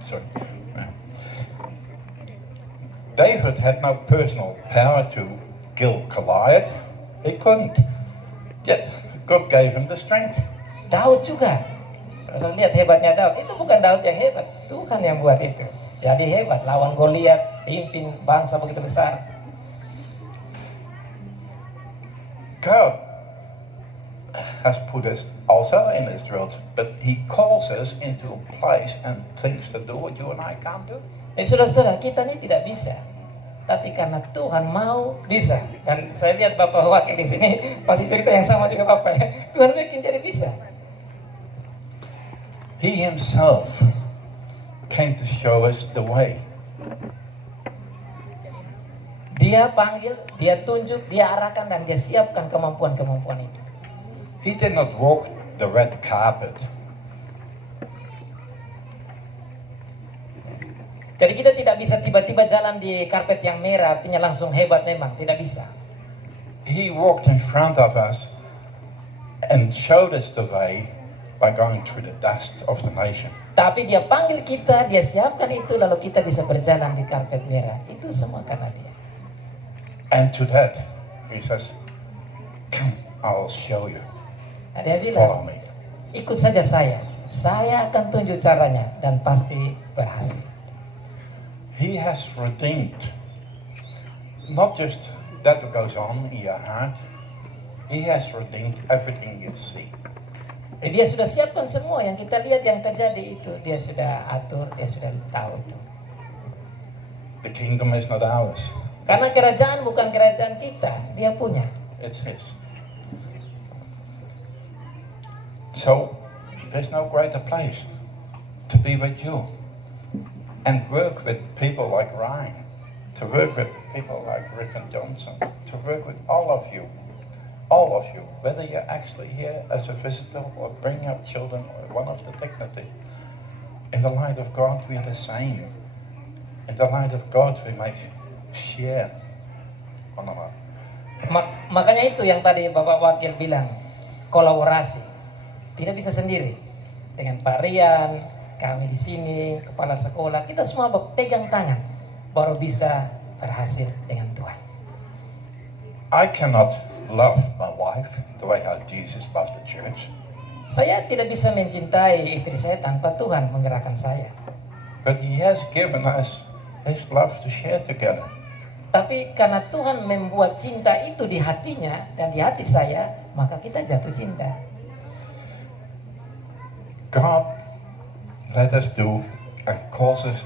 Sorry. David had no personal power to kill Goliath. He couldn't. Yet God gave him the strength. Daud juga. Saudara lihat hebatnya Daud. Itu bukan Daud yang hebat, Tuhan yang buat itu. Jadi hebat, lawan Goliat, pimpin bangsa begitu besar. God has put us also in this world, but He calls us into a place and things to do what you and I can't do. Saudara-saudara, kita ini tidak bisa, tapi karena Tuhan mau bisa. Dan saya lihat Bapak wakil di sini pasti cerita yang sama juga Bapak ya. Tuhan bikin jadi bisa. He Himself came to show us the way. Dia panggil, dia tunjuk, dia arahkan, dan dia siapkan kemampuan-kemampuan itu. He did not walk the red carpet. Jadi kita tidak bisa tiba-tiba jalan di karpet yang merah, artinya langsung hebat memang, tidak bisa. He walked in front of us and showed us the way by going through the dust of the nation. Tapi dia panggil kita, dia siapkan itu, lalu kita bisa berjalan di karpet merah. Itu semua karena dia. And to that, He says, "Come, I'll show you. Nah, dia Follow bilang, me." ikut saja saya akan tunjuk caranya, dan pasti berhasil. He has redeemed not just that goes on in your heart. He has redeemed everything you see. Jadi dia sudah siapkan semua yang kita lihat yang terjadi itu, dia sudah atur, dia sudah tahu itu. The kingdom is not ours. Karena kerajaan bukan kerajaan kita, dia punya. It's His. So there's no greater place to be with you and work with people like Ryan, to work with people like Rick and Johnson, to work with all of you, whether you're actually here as a visitor or bring up children or one of the dignity. In the light of God, we are the same. In the light of God, we may share one another. Makanya itu yang tadi Bapak Wakil bilang, kolaborasi. Tidak bisa sendiri. Dengan Pak Rian, kami di sini, kepala sekolah, kita semua berpegang tangan, baru bisa berhasil dengan Tuhan. I cannot love my wife the way how Jesus loved the church. Saya tidak bisa mencintai istri saya tanpa Tuhan menggerakkan saya. But He has given us His love to share together. Tapi karena Tuhan membuat cinta itu di hatinya dan di hati saya, maka kita jatuh cinta. God let us do and cause us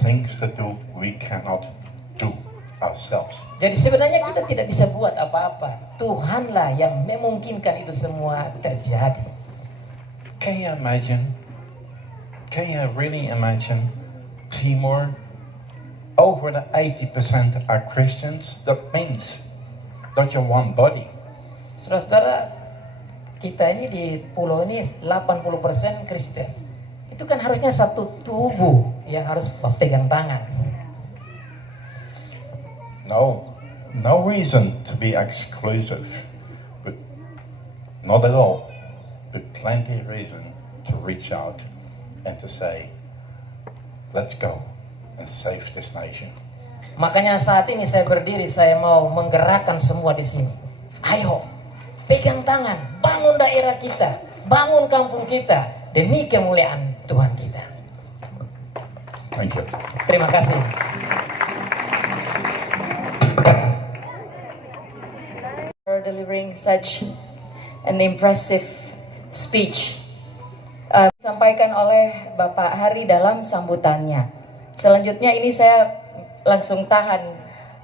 things to do we cannot do ourselves. Jadi sebenarnya kita tidak bisa buat apa-apa. Tuhanlah yang memungkinkan itu semua terjadi. Can you imagine? Can you really imagine Timor? Over the 80% are Christians. That means that you're one body. Saudara-saudara, kita ini di pulau ini 80% Kristen. Itu kan harusnya satu tubuh yang harus pegang tangan. No reason to be exclusive, but not at all, but plenty of reason to reach out and to say, let's go and save this nation. Makanya saat ini saya berdiri, saya mau menggerakkan semua di sini. Ayo, pegang tangan, bangun daerah kita, bangun kampung kita demi kemuliaan Tuhan kita. Thank you. Terima kasih. For delivering such an impressive speech. Disampaikan oleh Bapak Hari dalam sambutannya. Selanjutnya ini saya langsung tahan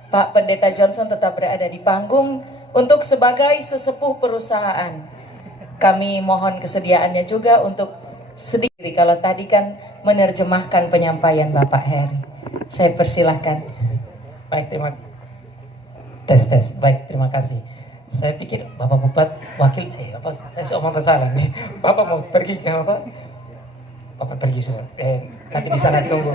Pak Pendeta Johnson tetap berada di panggung untuk sebagai sesepuh perusahaan. Kami mohon kesediaannya juga untuk sedikit kalau tadi kan menerjemahkan penyampaian Bapak Heri. Saya persilahkan. Baik, tes. Baik, terima kasih. Saya pikir Bapak Bupati Wakil, saya sudah omong salah nih. Bapak mau pergi ke apa? Bapak pergi sudah. Nanti di sana tunggu.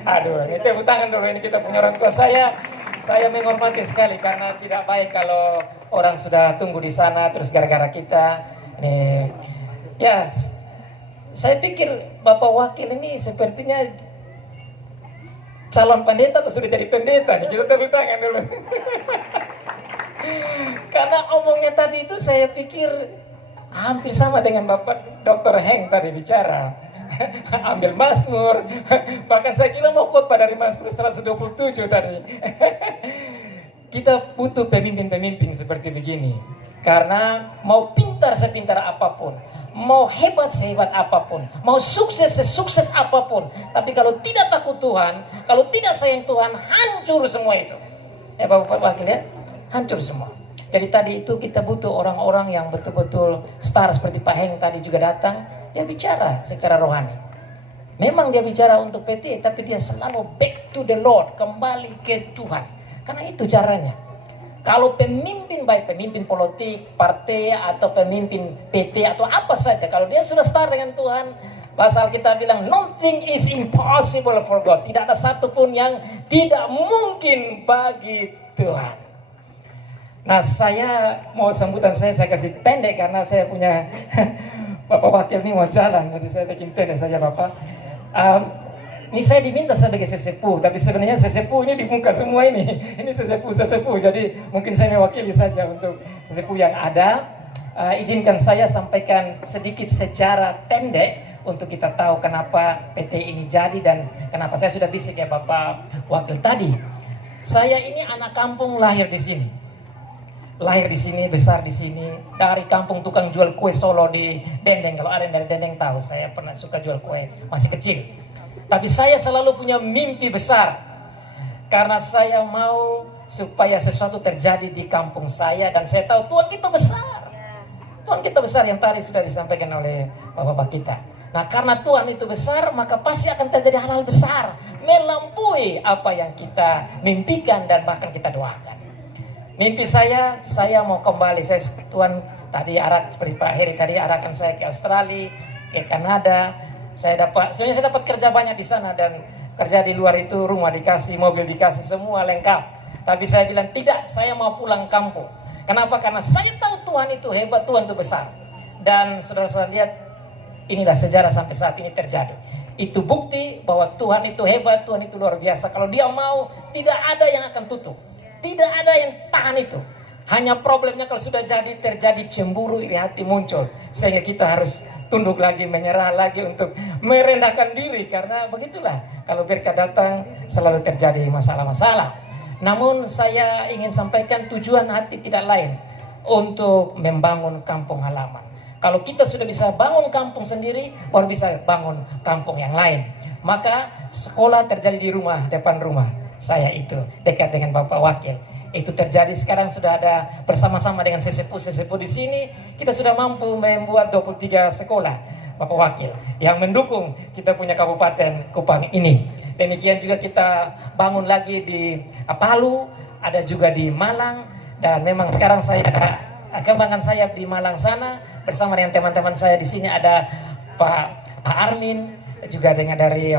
Aduh, ini tepuk tangan dulu, ini kita punya orang tua. Saya menghormati sekali karena tidak baik kalau orang sudah tunggu di sana terus gara-gara kita. Nih, ya, saya pikir Bapak Wakil ini sepertinya calon pendeta atau sudah jadi pendeta nih, kita tepuk tangan dulu. Karena omongnya tadi itu saya pikir hampir sama dengan Bapak Dr. Heng tadi bicara. Ambil Mazmur, bahkan saya kira mau khotbah dari Mazmur 127 tadi. Kita butuh pemimpin-pemimpin seperti begini. Karena mau pintar sepintar apapun, mau hebat sehebat apapun, mau sukses sesukses apapun, tapi kalau tidak takut Tuhan, kalau tidak sayang Tuhan, hancur semua itu. Ya Bapak Wakil ya, hancur semua. Jadi tadi itu kita butuh orang-orang yang betul-betul star seperti Pak Heng tadi juga datang. Dia bicara secara rohani. Memang dia bicara untuk PT, tapi dia selalu back to the Lord, kembali ke Tuhan. Karena itu caranya. Kalau pemimpin baik pemimpin politik, partai atau pemimpin PT atau apa saja, kalau dia sudah start dengan Tuhan, pasal kita bilang nothing is impossible for God. Tidak ada satupun yang tidak mungkin bagi Tuhan. Nah, saya mau sambutan saya kasih pendek karena saya punya Bapak Wakil ini mau jalan, jadi saya bikin pendek saja Bapak. Ini saya diminta sebagai sesepuh, tapi sebenarnya sesepuh ini di muka semua ini. Ini sesepuh, jadi mungkin saya mewakili saja untuk sesepuh yang ada. Izinkan saya sampaikan sedikit secara pendek untuk kita tahu kenapa PT ini jadi dan kenapa saya sudah bisik ya Bapak Wakil tadi. Saya ini anak kampung lahir di sini. Lahir di sini, besar di sini. Dari kampung tukang jual kue Solo di Dendeng. Kalau ada yang dari Dendeng tahu, saya pernah suka jual kue masih kecil. Tapi saya selalu punya mimpi besar. Karena saya mau supaya sesuatu terjadi di kampung saya. Dan saya tahu Tuhan kita besar. Tuhan kita besar yang tadi sudah disampaikan oleh Bapak-Bapak kita. Nah karena Tuhan itu besar, maka pasti akan terjadi hal-hal besar. Melampaui apa yang kita mimpikan dan bahkan kita doakan. Mimpi saya mau kembali. Tuhan tadi seperti Pak Heri tadi arahkan saya ke Australia, ke Kanada. Sebenarnya saya dapat kerja banyak di sana dan kerja di luar itu rumah dikasih, mobil dikasih, semua lengkap. Tapi saya bilang tidak, saya mau pulang kampung. Kenapa? Karena saya tahu Tuhan itu hebat, Tuhan itu besar. Dan saudara-saudara lihat, inilah sejarah sampai saat ini terjadi. Itu bukti bahwa Tuhan itu hebat, Tuhan itu luar biasa. Kalau Dia mau, tidak ada yang akan tutup. Tidak ada yang tahan itu. Hanya problemnya kalau sudah terjadi cemburu di hati muncul. Sehingga kita harus tunduk lagi, menyerah lagi untuk merendahkan diri. Karena begitulah, kalau berkat datang selalu terjadi masalah-masalah. Namun saya ingin sampaikan tujuan hati tidak lain untuk membangun kampung halaman. Kalau kita sudah bisa bangun kampung sendiri, baru bisa bangun kampung yang lain. Maka sekolah terjadi di rumah, depan rumah saya itu, dekat dengan Bapak Wakil. Itu terjadi sekarang sudah ada bersama-sama dengan sesepuh-sesepuh di sini. Kita sudah mampu membuat 23 sekolah, Bapak Wakil, yang mendukung kita punya Kabupaten Kupang ini. Demikian juga kita bangun lagi di Palu, ada juga di Malang. Dan memang sekarang saya kembangkan sayap di Malang sana bersama dengan teman-teman saya di sini, ada Pak Armin, juga dengan dari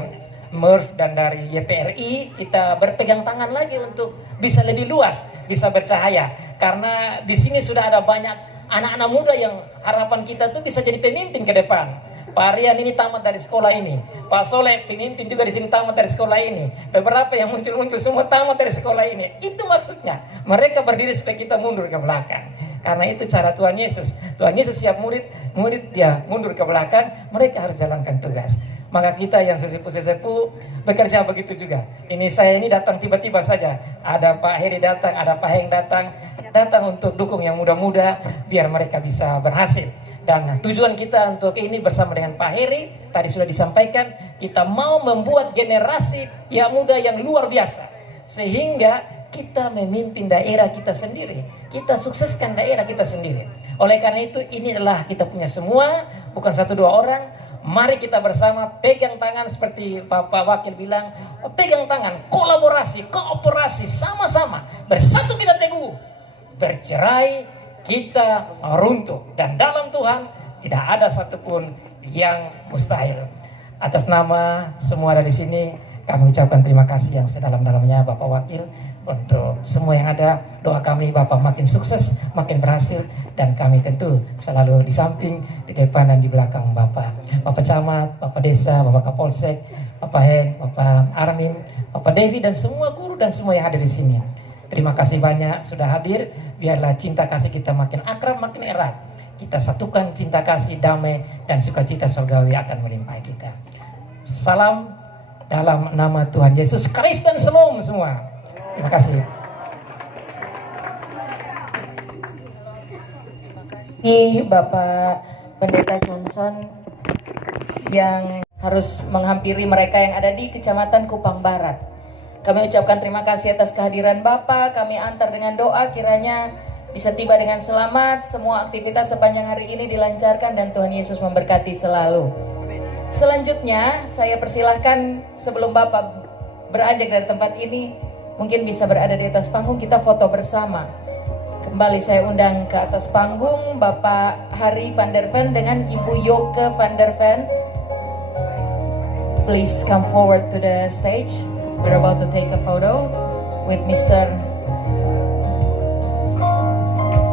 MERF dan dari YPRI. Kita berpegang tangan lagi untuk bisa lebih luas, bisa bercahaya, karena di sini sudah ada banyak anak-anak muda yang harapan kita tuh bisa jadi pemimpin ke depan. Pak Rian ini tamat dari sekolah ini, Pak Soleh pemimpin juga di sini tamat dari sekolah ini, beberapa yang muncul-muncul semua tamat dari sekolah ini. Itu maksudnya, mereka berdiri supaya kita mundur ke belakang. Karena itu cara Tuhan Yesus. Tuhan Yesus siap murid dia mundur ke belakang, mereka harus jalankan tugas. Maka kita yang sesepuh-sesepuh bekerja begitu juga. Ini saya ini datang tiba-tiba saja. Ada Pak Heri datang, ada Pak Heng datang untuk dukung yang muda-muda biar mereka bisa berhasil. Dan tujuan kita untuk ini bersama dengan Pak Heri, tadi sudah disampaikan, kita mau membuat generasi yang muda yang luar biasa. Sehingga kita memimpin daerah kita sendiri. Kita sukseskan daerah kita sendiri. Oleh karena itu, ini adalah kita punya semua, bukan 1-2 orang. Mari kita bersama pegang tangan seperti Bapak Wakil bilang, pegang tangan, kolaborasi, kooperasi, sama-sama. Bersatu kita teguh, bercerai kita runtuh, dan dalam Tuhan tidak ada satupun yang mustahil. Atas nama semua dari sini kami ucapkan terima kasih yang sedalam-dalamnya Bapak Wakil untuk semua yang ada. Doa kami Bapak makin sukses, makin berhasil, dan kami tentu selalu di samping, di depan dan di belakang Bapak. Bapak Camat, Bapak Desa, Bapak Kapolsek, Bapak Heng, Bapak Armin, Bapak Devi, dan semua guru dan semua yang ada di sini. Terima kasih banyak sudah hadir. Biarlah cinta kasih kita makin akrab, makin erat. Kita satukan cinta kasih, damai, dan sukacita surgawi akan melimpahi kita. Salam dalam nama Tuhan Yesus Kristus dan Shalom semua. Terima kasih. Terima kasih Bapak Pendeta Johnson yang harus menghampiri mereka yang ada di Kecamatan Kupang Barat. Kami ucapkan terima kasih atas kehadiran Bapak. Kami antar dengan doa kiranya bisa tiba dengan selamat. Semua aktivitas sepanjang hari ini dilancarkan dan Tuhan Yesus memberkati selalu. Selanjutnya saya persilahkan sebelum Bapak beranjak dari tempat ini, mungkin bisa berada di atas panggung, kita foto bersama. Kembali saya undang ke atas panggung Bapak Hari van der Ven dengan Ibu Yoke van der Ven. Please come forward to the stage. We're about to take a photo with Mr.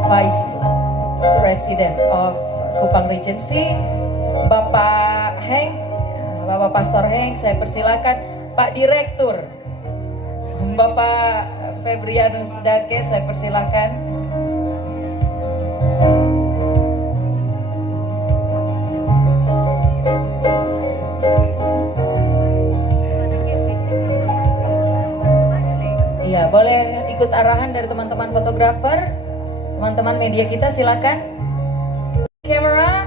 Vice President of Kupang Regency, Bapak Heng, Bapak Pastor Heng. Saya persilakan Pak Direktur, Bapak Febrianus Dake, saya persilakan. Ya, boleh ikut arahan dari teman-teman fotografer, teman-teman media kita, silakan. Kamera.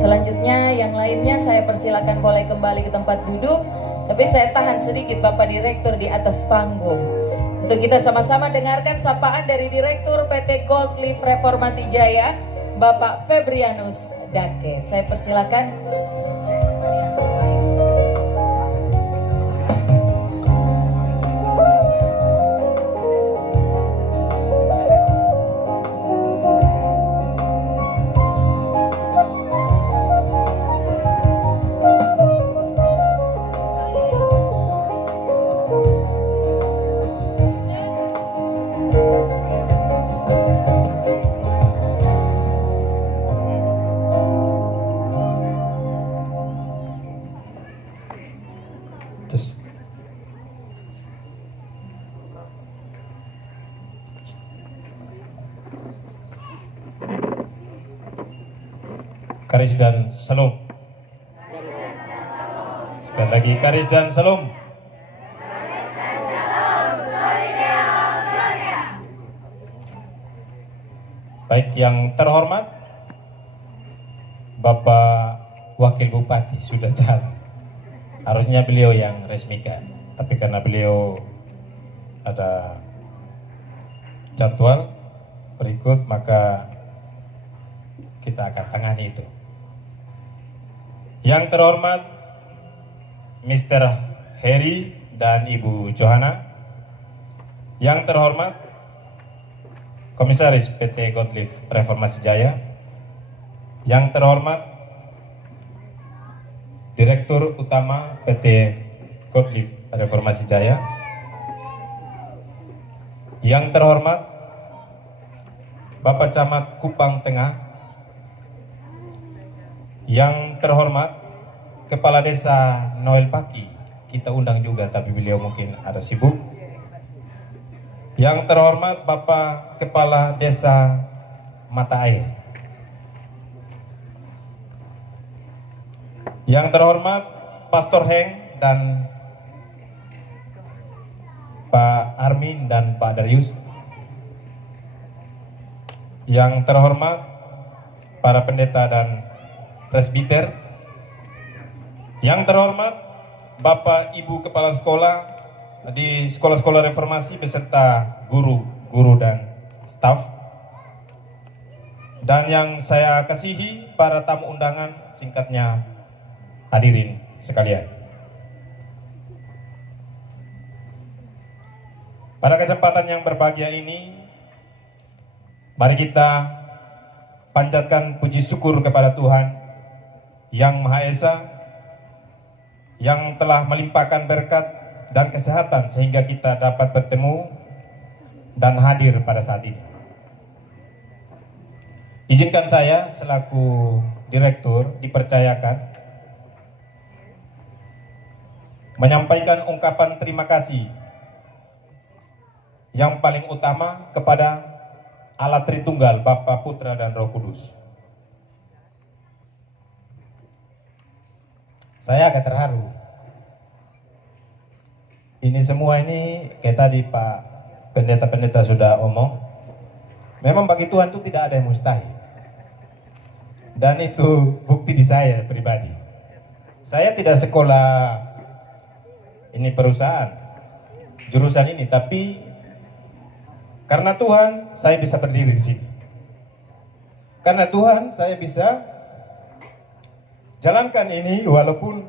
Selanjutnya yang lainnya saya persilakan boleh kembali ke tempat duduk. Tapi saya tahan sedikit Bapak Direktur di atas panggung untuk kita sama-sama dengarkan sapaan dari Direktur PT Gold Leaf Reformasi Jaya, Bapak Febrianus Dake. Saya persilakan. Karis dan Salam. Sekali lagi Karis dan Salam. Baik, yang terhormat Bapak Wakil Bupati sudah jalan. Harusnya beliau yang resmikan, tapi karena beliau ada jadwal berikut, maka kita akan tangani itu. Yang terhormat Mr. Heri dan Ibu Johanna. Yang terhormat Komisaris PT Gottlieb Reformasi Jaya. Yang terhormat Direktur Utama PT Gottlieb Reformasi Jaya. Yang terhormat Bapak Camat Kupang Tengah. Yang terhormat Kepala Desa Noel Paki, kita undang juga tapi beliau mungkin ada sibuk. Yang terhormat Bapak Kepala Desa Mata Air. Yang terhormat Pastor Heng dan Pak Armin dan Pak Darius. Yang terhormat para pendeta dan presbiter. Yang terhormat Bapak Ibu Kepala Sekolah di sekolah-sekolah reformasi beserta guru-guru dan staf. Dan yang saya kasihi para tamu undangan, singkatnya hadirin sekalian. Pada kesempatan yang berbahagia ini, mari kita panjatkan puji syukur kepada Tuhan Yang Maha Esa yang telah melimpahkan berkat dan kesehatan sehingga kita dapat bertemu dan hadir pada saat ini. Izinkan saya selaku direktur dipercayakan menyampaikan ungkapan terima kasih yang paling utama kepada Allah Tritunggal, Bapa, Putra, dan Roh Kudus. Saya agak terharu. Ini semua ini kayak tadi Pak pendeta-pendeta sudah omong. Memang bagi Tuhan itu tidak ada yang mustahil. Dan itu bukti di saya pribadi. Saya tidak sekolah ini perusahaan, jurusan ini, tapi karena Tuhan saya bisa berdiri di sini. Karena Tuhan saya bisa jalankan ini walaupun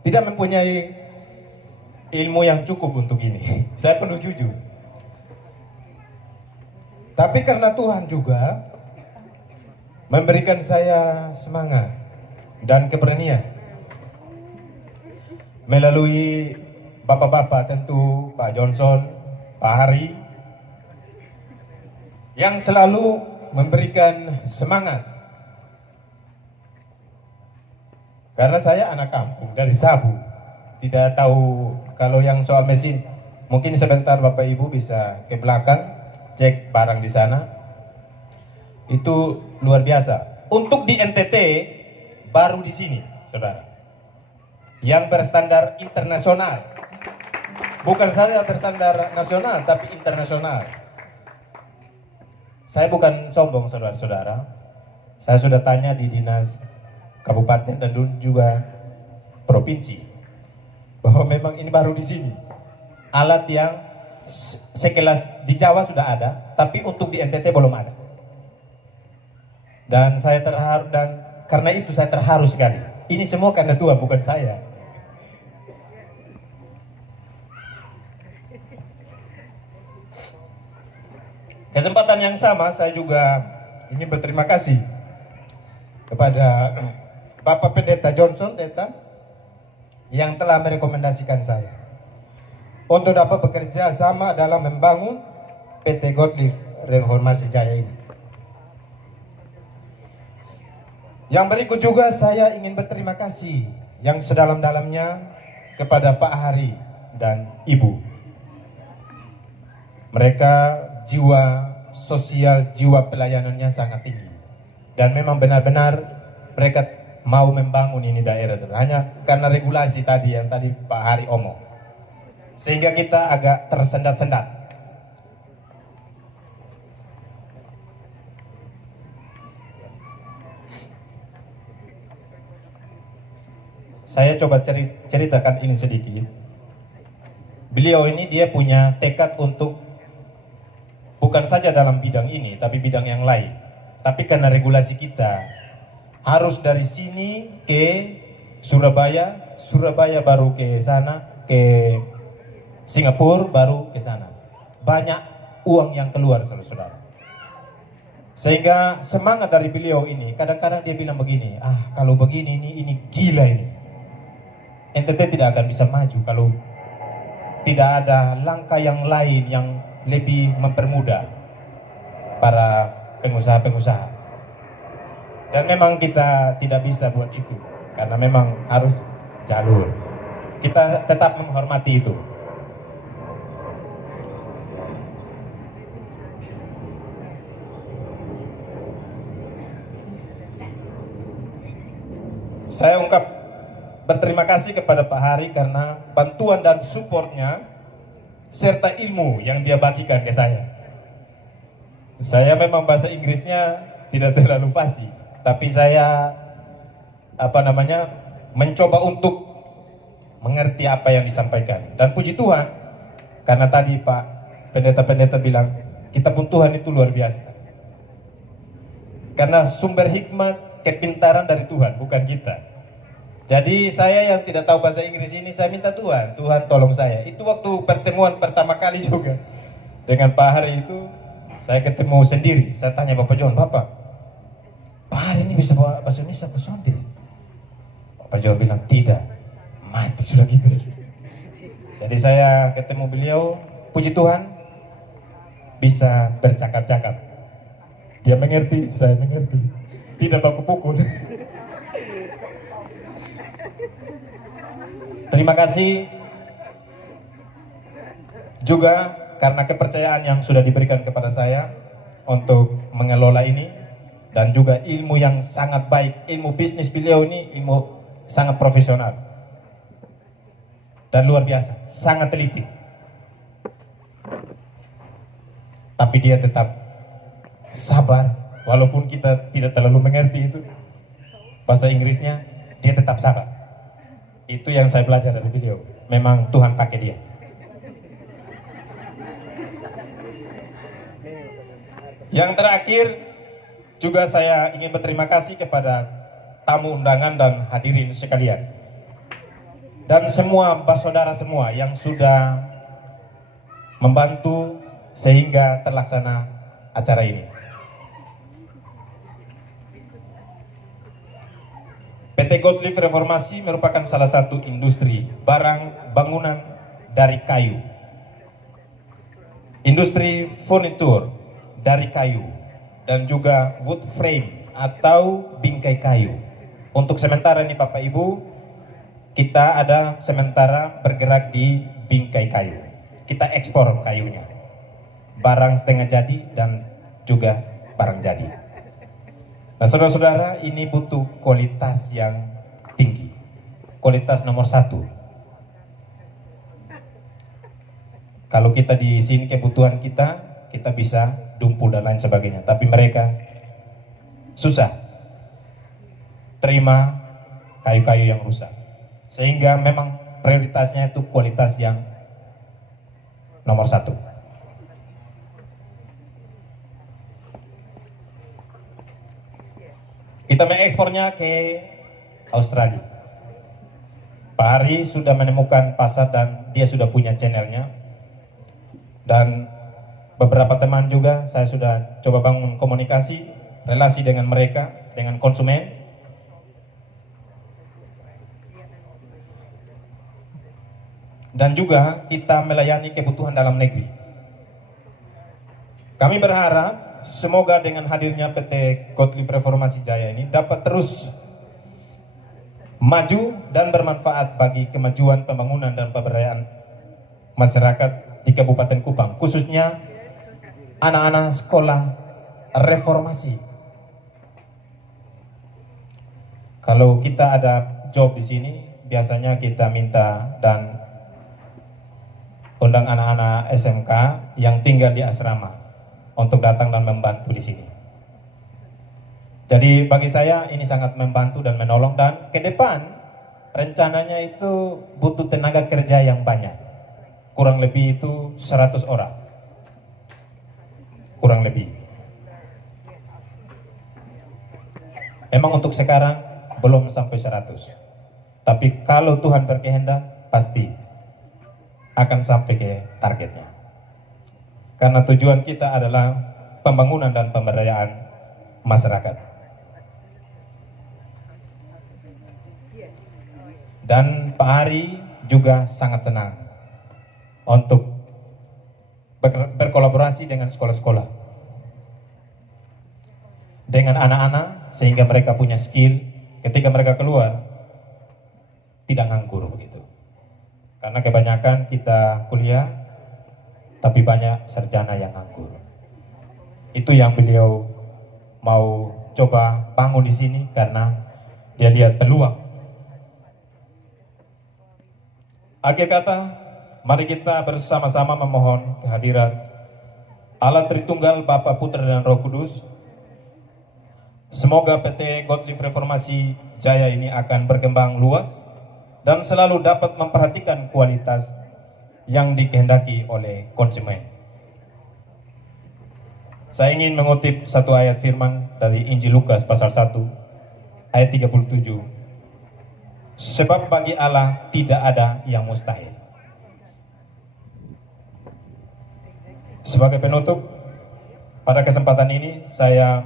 tidak mempunyai ilmu yang cukup untuk ini. Saya perlu jujur. Tapi karena Tuhan juga memberikan saya semangat dan keberanian. Melalui bapak-bapak tentu, Pak Johnson, Pak Hari, yang selalu memberikan semangat. Karena saya anak kampung dari Sabu, tidak tahu kalau yang soal mesin. Mungkin sebentar Bapak Ibu bisa ke belakang, cek barang di sana. Itu luar biasa. Untuk di NTT, baru di sini, saudara. Yang berstandar internasional. Bukan saja berstandar nasional, tapi internasional. Saya bukan sombong, saudara-saudara. Saya sudah tanya di dinas kabupaten dan juga provinsi bahwa memang ini baru di sini. Alat yang sekelas di Jawa sudah ada, tapi untuk di NTT belum ada. Dan saya terharu, dan karena itu saya terharu sekali. Ini semua karena Tuhan, bukan saya. Kesempatan yang sama saya juga ingin berterima kasih kepada Bapak Pendeta Johnson yang telah merekomendasikan saya untuk dapat bekerja sama dalam membangun PT Gottlieb Reformasi Jaya ini. Yang berikut juga saya ingin berterima kasih yang sedalam-dalamnya kepada Pak Hari dan Ibu. Mereka jiwa sosial jiwa pelayanannya sangat tinggi. Dan memang benar-benar mereka mau membangun ini daerah hanya karena regulasi tadi yang tadi Pak Hari omong. Sehingga kita agak tersendat-sendat. Saya coba ceritakan ini sedikit. Beliau ini dia punya tekad untuk bukan saja dalam bidang ini, tapi bidang yang lain. Tapi karena regulasi kita harus dari sini ke Surabaya, Surabaya baru ke sana, ke Singapura baru ke sana. Banyak uang yang keluar, saudara-saudara. Sehingga semangat dari beliau ini, kadang-kadang dia bilang begini, kalau begini ini gila ini. NTT tidak akan bisa maju kalau tidak ada langkah yang lain yang lebih mempermudah para pengusaha-pengusaha. Dan memang kita tidak bisa buat itu karena memang harus jalur. Kita tetap menghormati itu. Saya berterima kasih kepada Pak Hari karena bantuan dan supportnya serta ilmu yang dia bagikan ke saya. Saya memang bahasa Inggrisnya tidak terlalu fasih, tapi saya mencoba untuk mengerti apa yang disampaikan. Dan puji Tuhan, karena tadi Pak pendeta-pendeta bilang kita pun Tuhan itu luar biasa. Karena sumber hikmat, kepintaran dari Tuhan, bukan kita. Jadi saya yang tidak tahu bahasa Inggris ini, saya minta Tuhan tolong saya. Itu waktu pertemuan pertama kali juga dengan Pak Hari itu, saya ketemu sendiri. Saya tanya Bapak John, Pak Hari ini bisa bahasa Indonesia sendiri? Bapak John bilang, tidak, mati sudah gitu. Jadi saya ketemu beliau, puji Tuhan, bisa bercakap-cakap. Dia mengerti, saya mengerti. Tidak baku pukul. Terima kasih juga karena kepercayaan yang sudah diberikan kepada saya untuk mengelola ini, dan juga ilmu yang sangat baik. Ilmu bisnis beliau ini ilmu sangat profesional dan luar biasa, sangat teliti. Tapi dia tetap sabar walaupun kita tidak terlalu mengerti itu bahasa Inggrisnya, dia tetap sabar. Itu yang saya belajar dari beliau. Memang Tuhan pakai dia. Yang terakhir, juga saya ingin berterima kasih kepada tamu undangan dan hadirin sekalian. Dan semua saudara semua yang sudah membantu sehingga terlaksana acara ini. PT Gottlieb Reformasi merupakan salah satu industri barang bangunan dari kayu, industri furnitur dari kayu, dan juga wood frame atau bingkai kayu. Untuk sementara ini Bapak Ibu, kita ada sementara bergerak di bingkai kayu. Kita ekspor kayunya, barang setengah jadi dan juga barang jadi. Nah, saudara-saudara, ini butuh kualitas yang tinggi, kualitas nomor 1. Kalau kita di sini kebutuhan kita bisa dumpul dan lain sebagainya, tapi mereka susah terima kayu-kayu yang rusak, sehingga memang prioritasnya itu kualitas yang nomor 1. Kita mengekspornya ke Australia. Pak Hari sudah menemukan pasar dan dia sudah punya channelnya. Dan beberapa teman juga saya sudah coba bangun komunikasi, relasi dengan mereka, dengan konsumen. Dan juga kita melayani kebutuhan dalam negeri. Kami berharap semoga dengan hadirnya PT Gottlieb Reformasi Jaya ini dapat terus maju dan bermanfaat bagi kemajuan pembangunan dan pemberdayaan masyarakat di Kabupaten Kupang, khususnya anak-anak sekolah reformasi. Kalau kita ada job di sini, biasanya kita minta dan undang anak-anak SMK yang tinggal di asrama untuk datang dan membantu di sini. Jadi bagi saya ini sangat membantu dan menolong, dan ke depan rencananya itu butuh tenaga kerja yang banyak. Kurang lebih itu 100 orang. Kurang lebih. Emang untuk sekarang belum sampai 100. Tapi kalau Tuhan berkehendak pasti akan sampai ke targetnya. Karena tujuan kita adalah pembangunan dan pemberdayaan masyarakat. Dan Pak Hari juga sangat senang untuk berkolaborasi dengan sekolah-sekolah, dengan anak-anak, sehingga mereka punya skill ketika mereka keluar tidak nganggur begitu. Karena kebanyakan kita kuliah tapi banyak sarjana yang nganggur. Itu yang beliau mau coba bangun di sini karena dia lihat peluang. Akhir kata, mari kita bersama-sama memohon kehadiran Allah Tritunggal Bapa, Putra dan Roh Kudus. Semoga PT Gottlieb Reformasi Jaya ini akan berkembang luas dan selalu dapat memperhatikan kualitas yang dikehendaki oleh konsumen. Saya ingin mengutip satu ayat firman dari Injil Lukas pasal 1 ayat 37. Sebab bagi Allah tidak ada yang mustahil. Sebagai penutup, pada kesempatan ini saya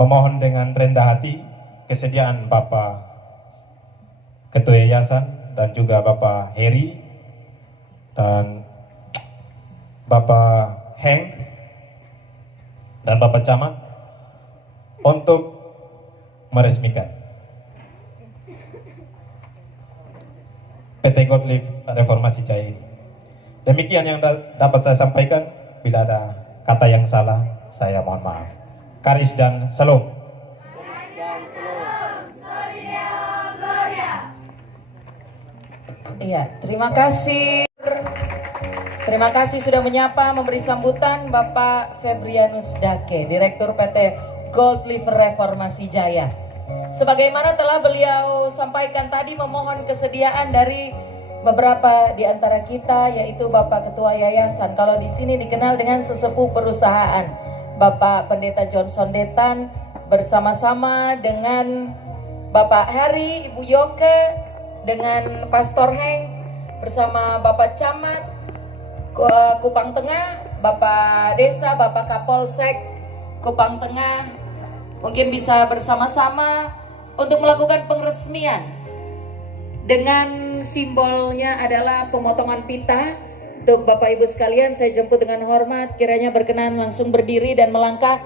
memohon dengan rendah hati kesediaan Bapak Ketua Yayasan dan juga Bapak Heri dan Bapak Hank dan Bapak Camat untuk meresmikan PT Gottlieb Reformasi Jaya ini. Demikian yang dapat saya sampaikan. Bila ada kata yang salah, saya mohon maaf. Karis dan Salam. Iya, terima kasih. Terima kasih sudah menyapa, memberi sambutan Bapak Febrianus Dake, Direktur PT Gottlieb Reformasi Jaya. Sebagaimana telah beliau sampaikan tadi, memohon kesediaan dari beberapa di antara kita, yaitu Bapak Ketua Yayasan. Kalau di sini dikenal dengan sesepuh perusahaan, Bapak Pendeta Johnson Detan bersama-sama dengan Bapak Hari, Ibu Yoke, dengan Pastor Heng, bersama Bapak Camat Kupang Tengah, Bapak Desa, Bapak Kapolsek Kupang Tengah, mungkin bisa bersama-sama untuk melakukan penresmian dengan simbolnya adalah pemotongan pita. Untuk Bapak Ibu sekalian, saya jemput dengan hormat, kiranya berkenan langsung berdiri dan melangkah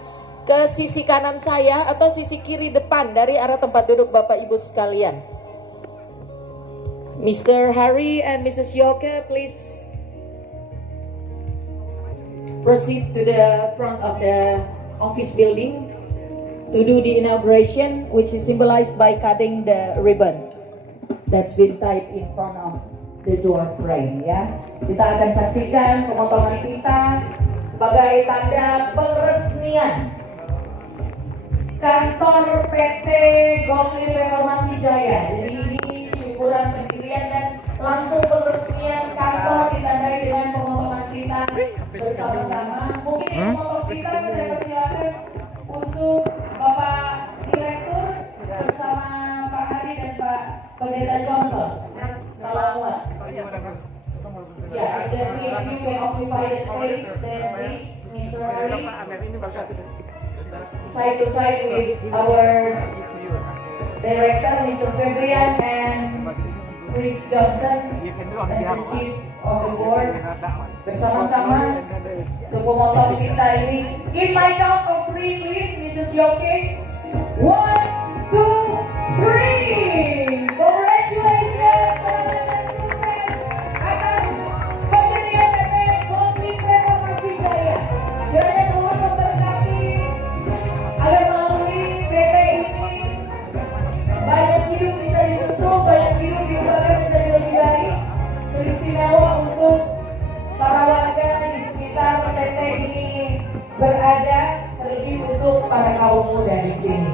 ke sisi kanan saya atau sisi kiri depan dari arah tempat duduk Bapak Ibu sekalian. Mr. Hari and Mrs. Yoke, please proceed to the front of the office building to do the inauguration, which is symbolized by cutting the ribbon that's been tied in front of the door frame. Ya, kita akan saksikan pemotongan pita sebagai tanda peresmian kantor PT Gottlieb Reformasi Jaya. Jadi ini syukuran pendirian dan langsung peresmian kantor ditandai dengan pemotongan pita bersama-sama. Mungkin memotong pita saya persilakan untuk Bapak Direktur bersama Pak Hari dan Pak Pendeta Johnson. Kalau muat. Ya, if you can occupy the space, then please, Mr. Hari, side to side with our Director, Mr. Febrian, and Chris Johnson as the Chief of the Board. Bersama-sama untuk memotong pita ini. In my count of 3, please, Mrs. Yoke. 1, 2, 3. Congratulations, selamat dan sukses atas pendirian PT Gottlieb para kaum muda di sini.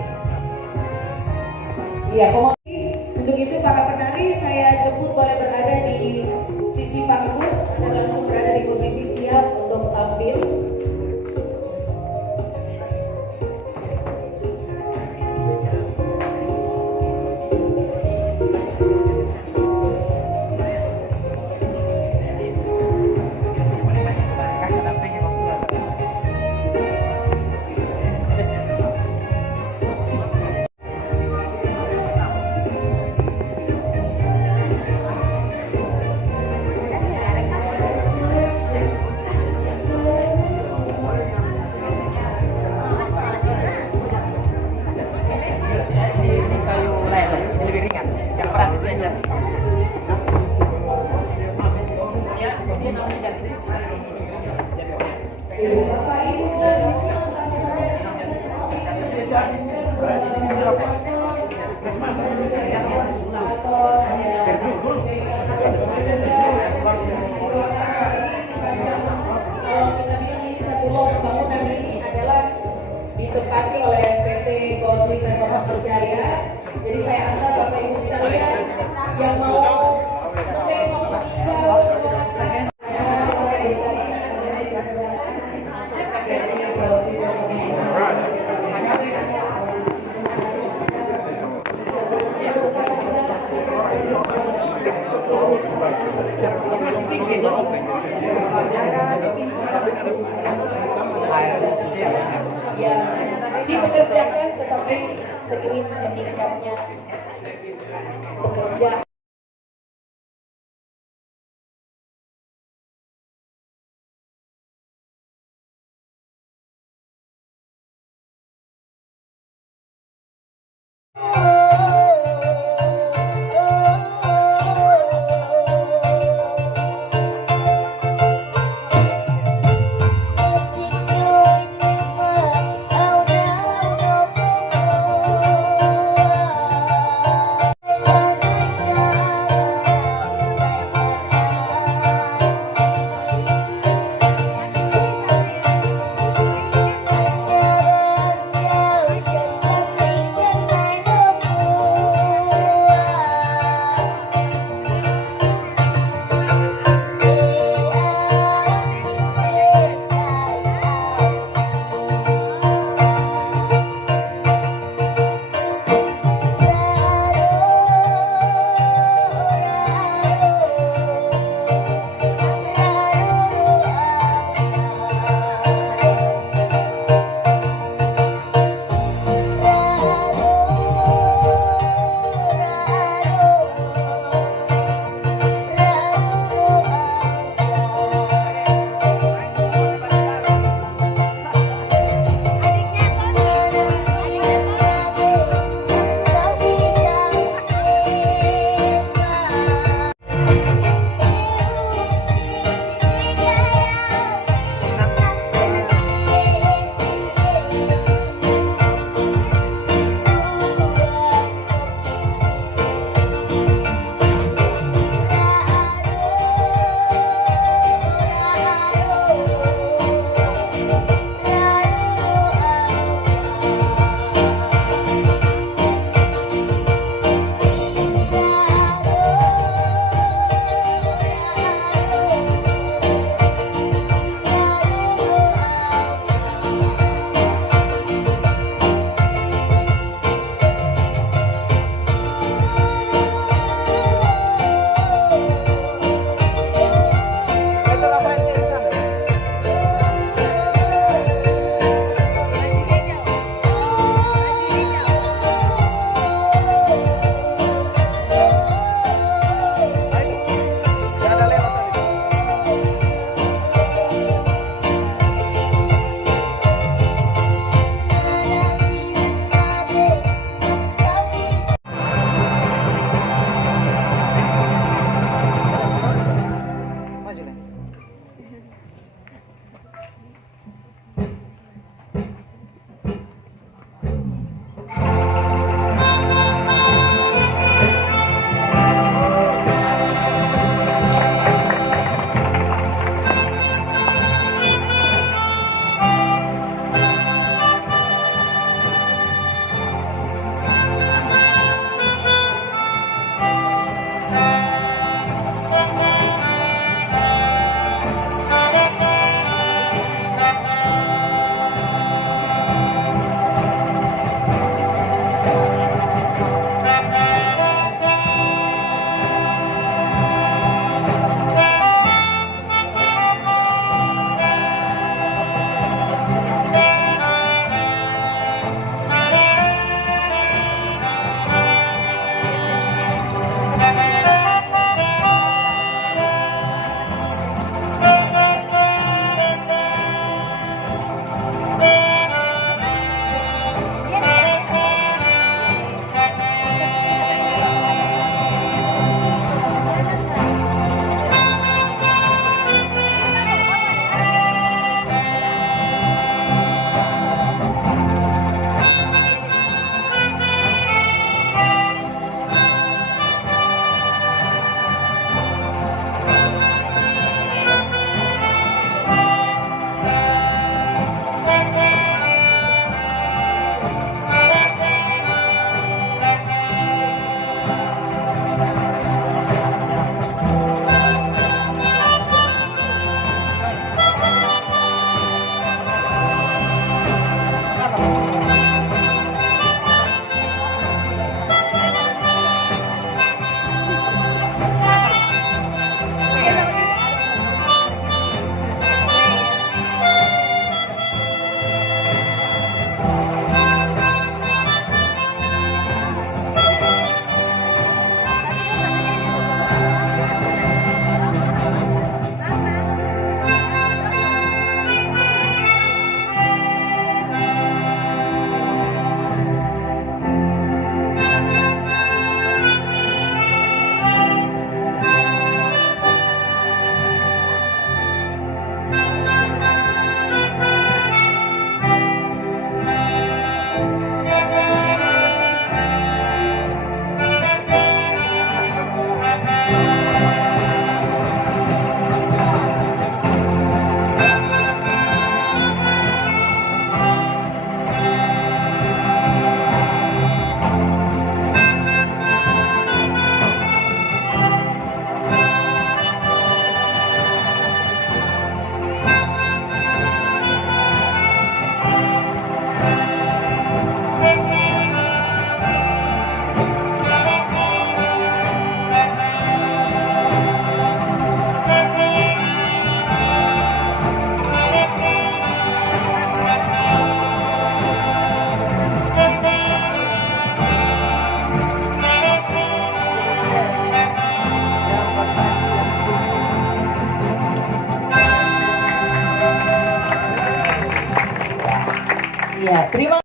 Iya, untuk itu para penari saya jemput boleh berada di sisi panggung, Anda langsung berada di posisi siap untuk tampil. Ditempati oleh PT Goldwing dan Bapak Berjaya. Jadi saya antar Bapak Ibu sekalian yang mau menengok meninjau yang dipekerjakan, tetapi seiring meningkatnya pekerjaan. Oh, Iya, terima